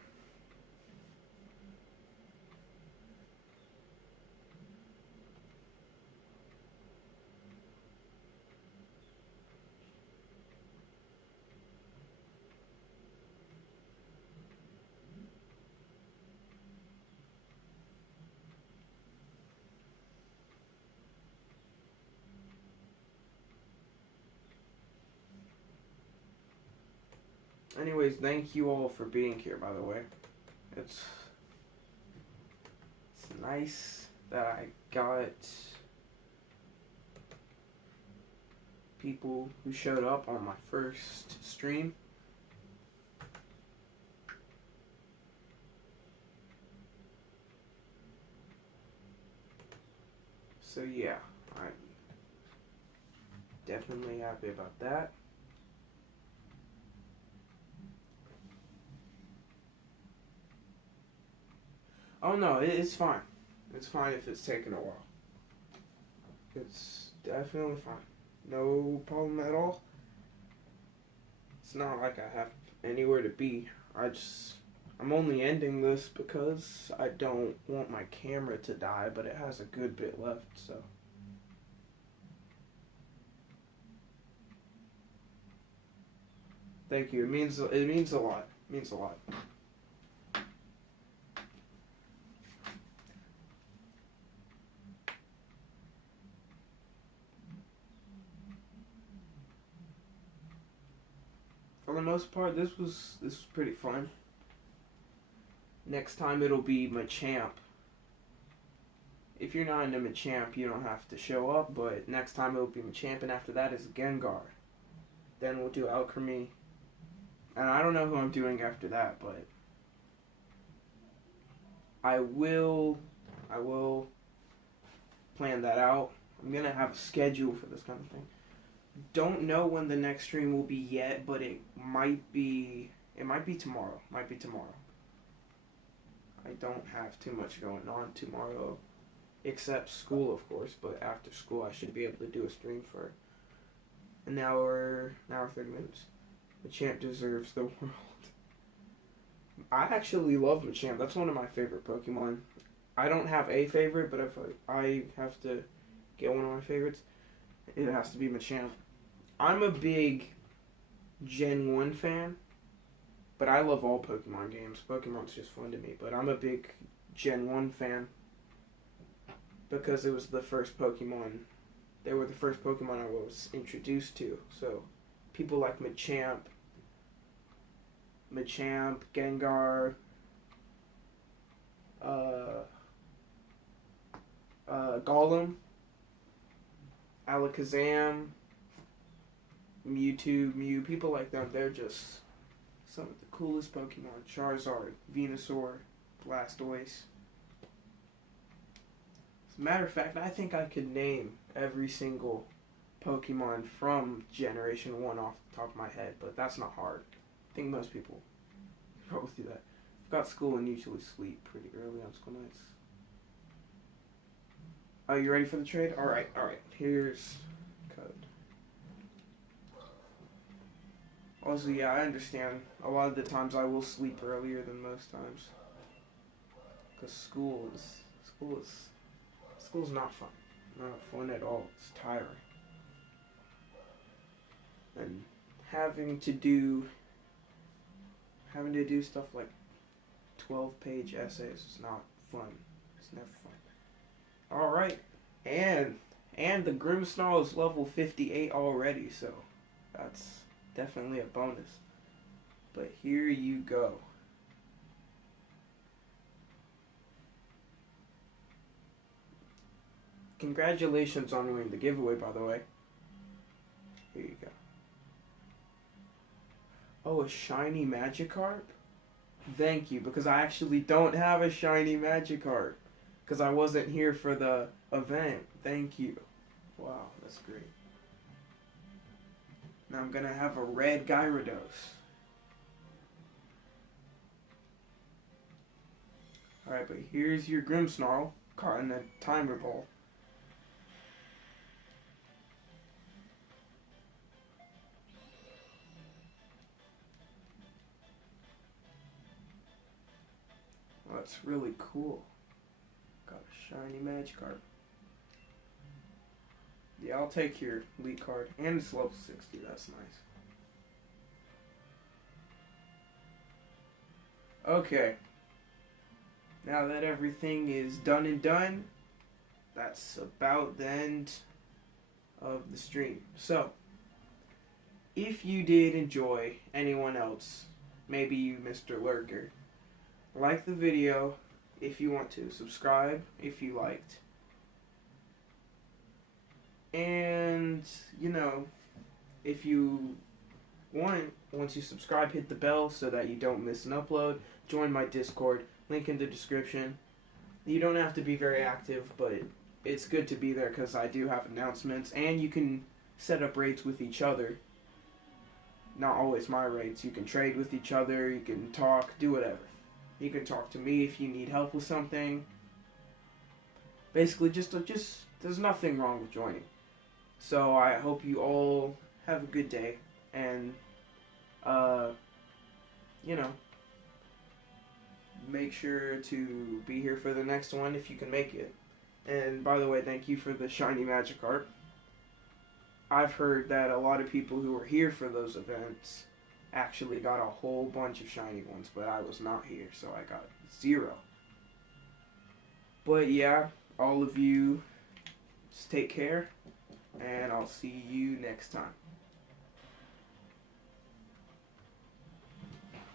Anyways, thank you all for being here, by the way. It's nice that I got people who showed up on my first stream. So yeah, I'm definitely happy about that. Oh no, it's fine. It's fine if it's taking a while. It's definitely fine. No problem at all. It's not like I have anywhere to be. I'm only ending this because I don't want my camera to die, but it has a good bit left, so. Thank you. It means a lot. It means a lot. For the most part, this was pretty fun. Next time it'll be Machamp. If you're not into Machamp, you don't have to show up, but next time it'll be Machamp, and after that is Gengar. Then we'll do Alchemy. And I don't know who I'm doing after that, but I will plan that out. I'm gonna have a schedule for this kind of thing. Don't know when the next stream will be yet, but it might be tomorrow. I don't have too much going on tomorrow, except school, of course, but after school I should be able to do a stream for an hour 30 minutes. Machamp deserves the world. I actually love Machamp. That's one of my favorite Pokemon. I don't have a favorite, but if I have to get one of my favorites, it has to be Machamp. I'm a big Gen 1 fan, but I love all Pokemon games. Pokemon's just fun to me, but I'm a big Gen 1 fan because it was the first Pokemon. They were the first Pokemon I was introduced to. So people like Machamp, Gengar, Golem, Alakazam, Mew, people like them, they're just some of the coolest Pokemon. Charizard, Venusaur, Blastoise. As a matter of fact, I think I could name every single Pokemon from Generation 1 off the top of my head, but that's not hard. I think most people probably do that. I've got school and usually sleep pretty early on school nights. Are you ready for the trade? Alright. Here's code. Also, yeah, I understand. A lot of the times I will sleep earlier than most times. Because school's not fun. Not fun at all. It's tiring. And having having to do stuff like 12-page essays is not fun. It's never fun. Alright. And the Grimmsnarl is level 58 already, so that's definitely a bonus. But here you go. Congratulations on winning the giveaway, by the way. Here you go. Oh, a shiny Magikarp? Thank you, because I actually don't have a shiny Magikarp. Because I wasn't here for the event. Thank you. Wow, that's great. Now I'm going to have a red Gyarados. Alright, but here's your Grimmsnarl caught in a timer ball. Well, that's really cool. Got a shiny Magikarp. Yeah, I'll take your elite card. And it's level 60, that's nice. Okay. Now that everything is done and done, that's about the end of the stream. So, if you did enjoy, anyone else, maybe you, Mr. Lurker, like the video if you want to, subscribe if you liked, and you know, if you want, once you subscribe, hit the bell so that you don't miss an upload. Join my Discord, link in the description. You don't have to be very active, but it's good to be there because I do have announcements, and you can set up raids with each other. Not always my raids. You can trade with each other, you can talk, do whatever. You can talk to me if you need help with something. Basically, just there's nothing wrong with joining. So I hope you all have a good day, and you know, make sure to be here for the next one if you can make it. And by the way, thank you for the shiny Magikarp. I've heard that a lot of people who were here for those events actually got a whole bunch of shiny ones, but I was not here, so I got 0. But yeah, all of you, just take care, and I'll see you next time.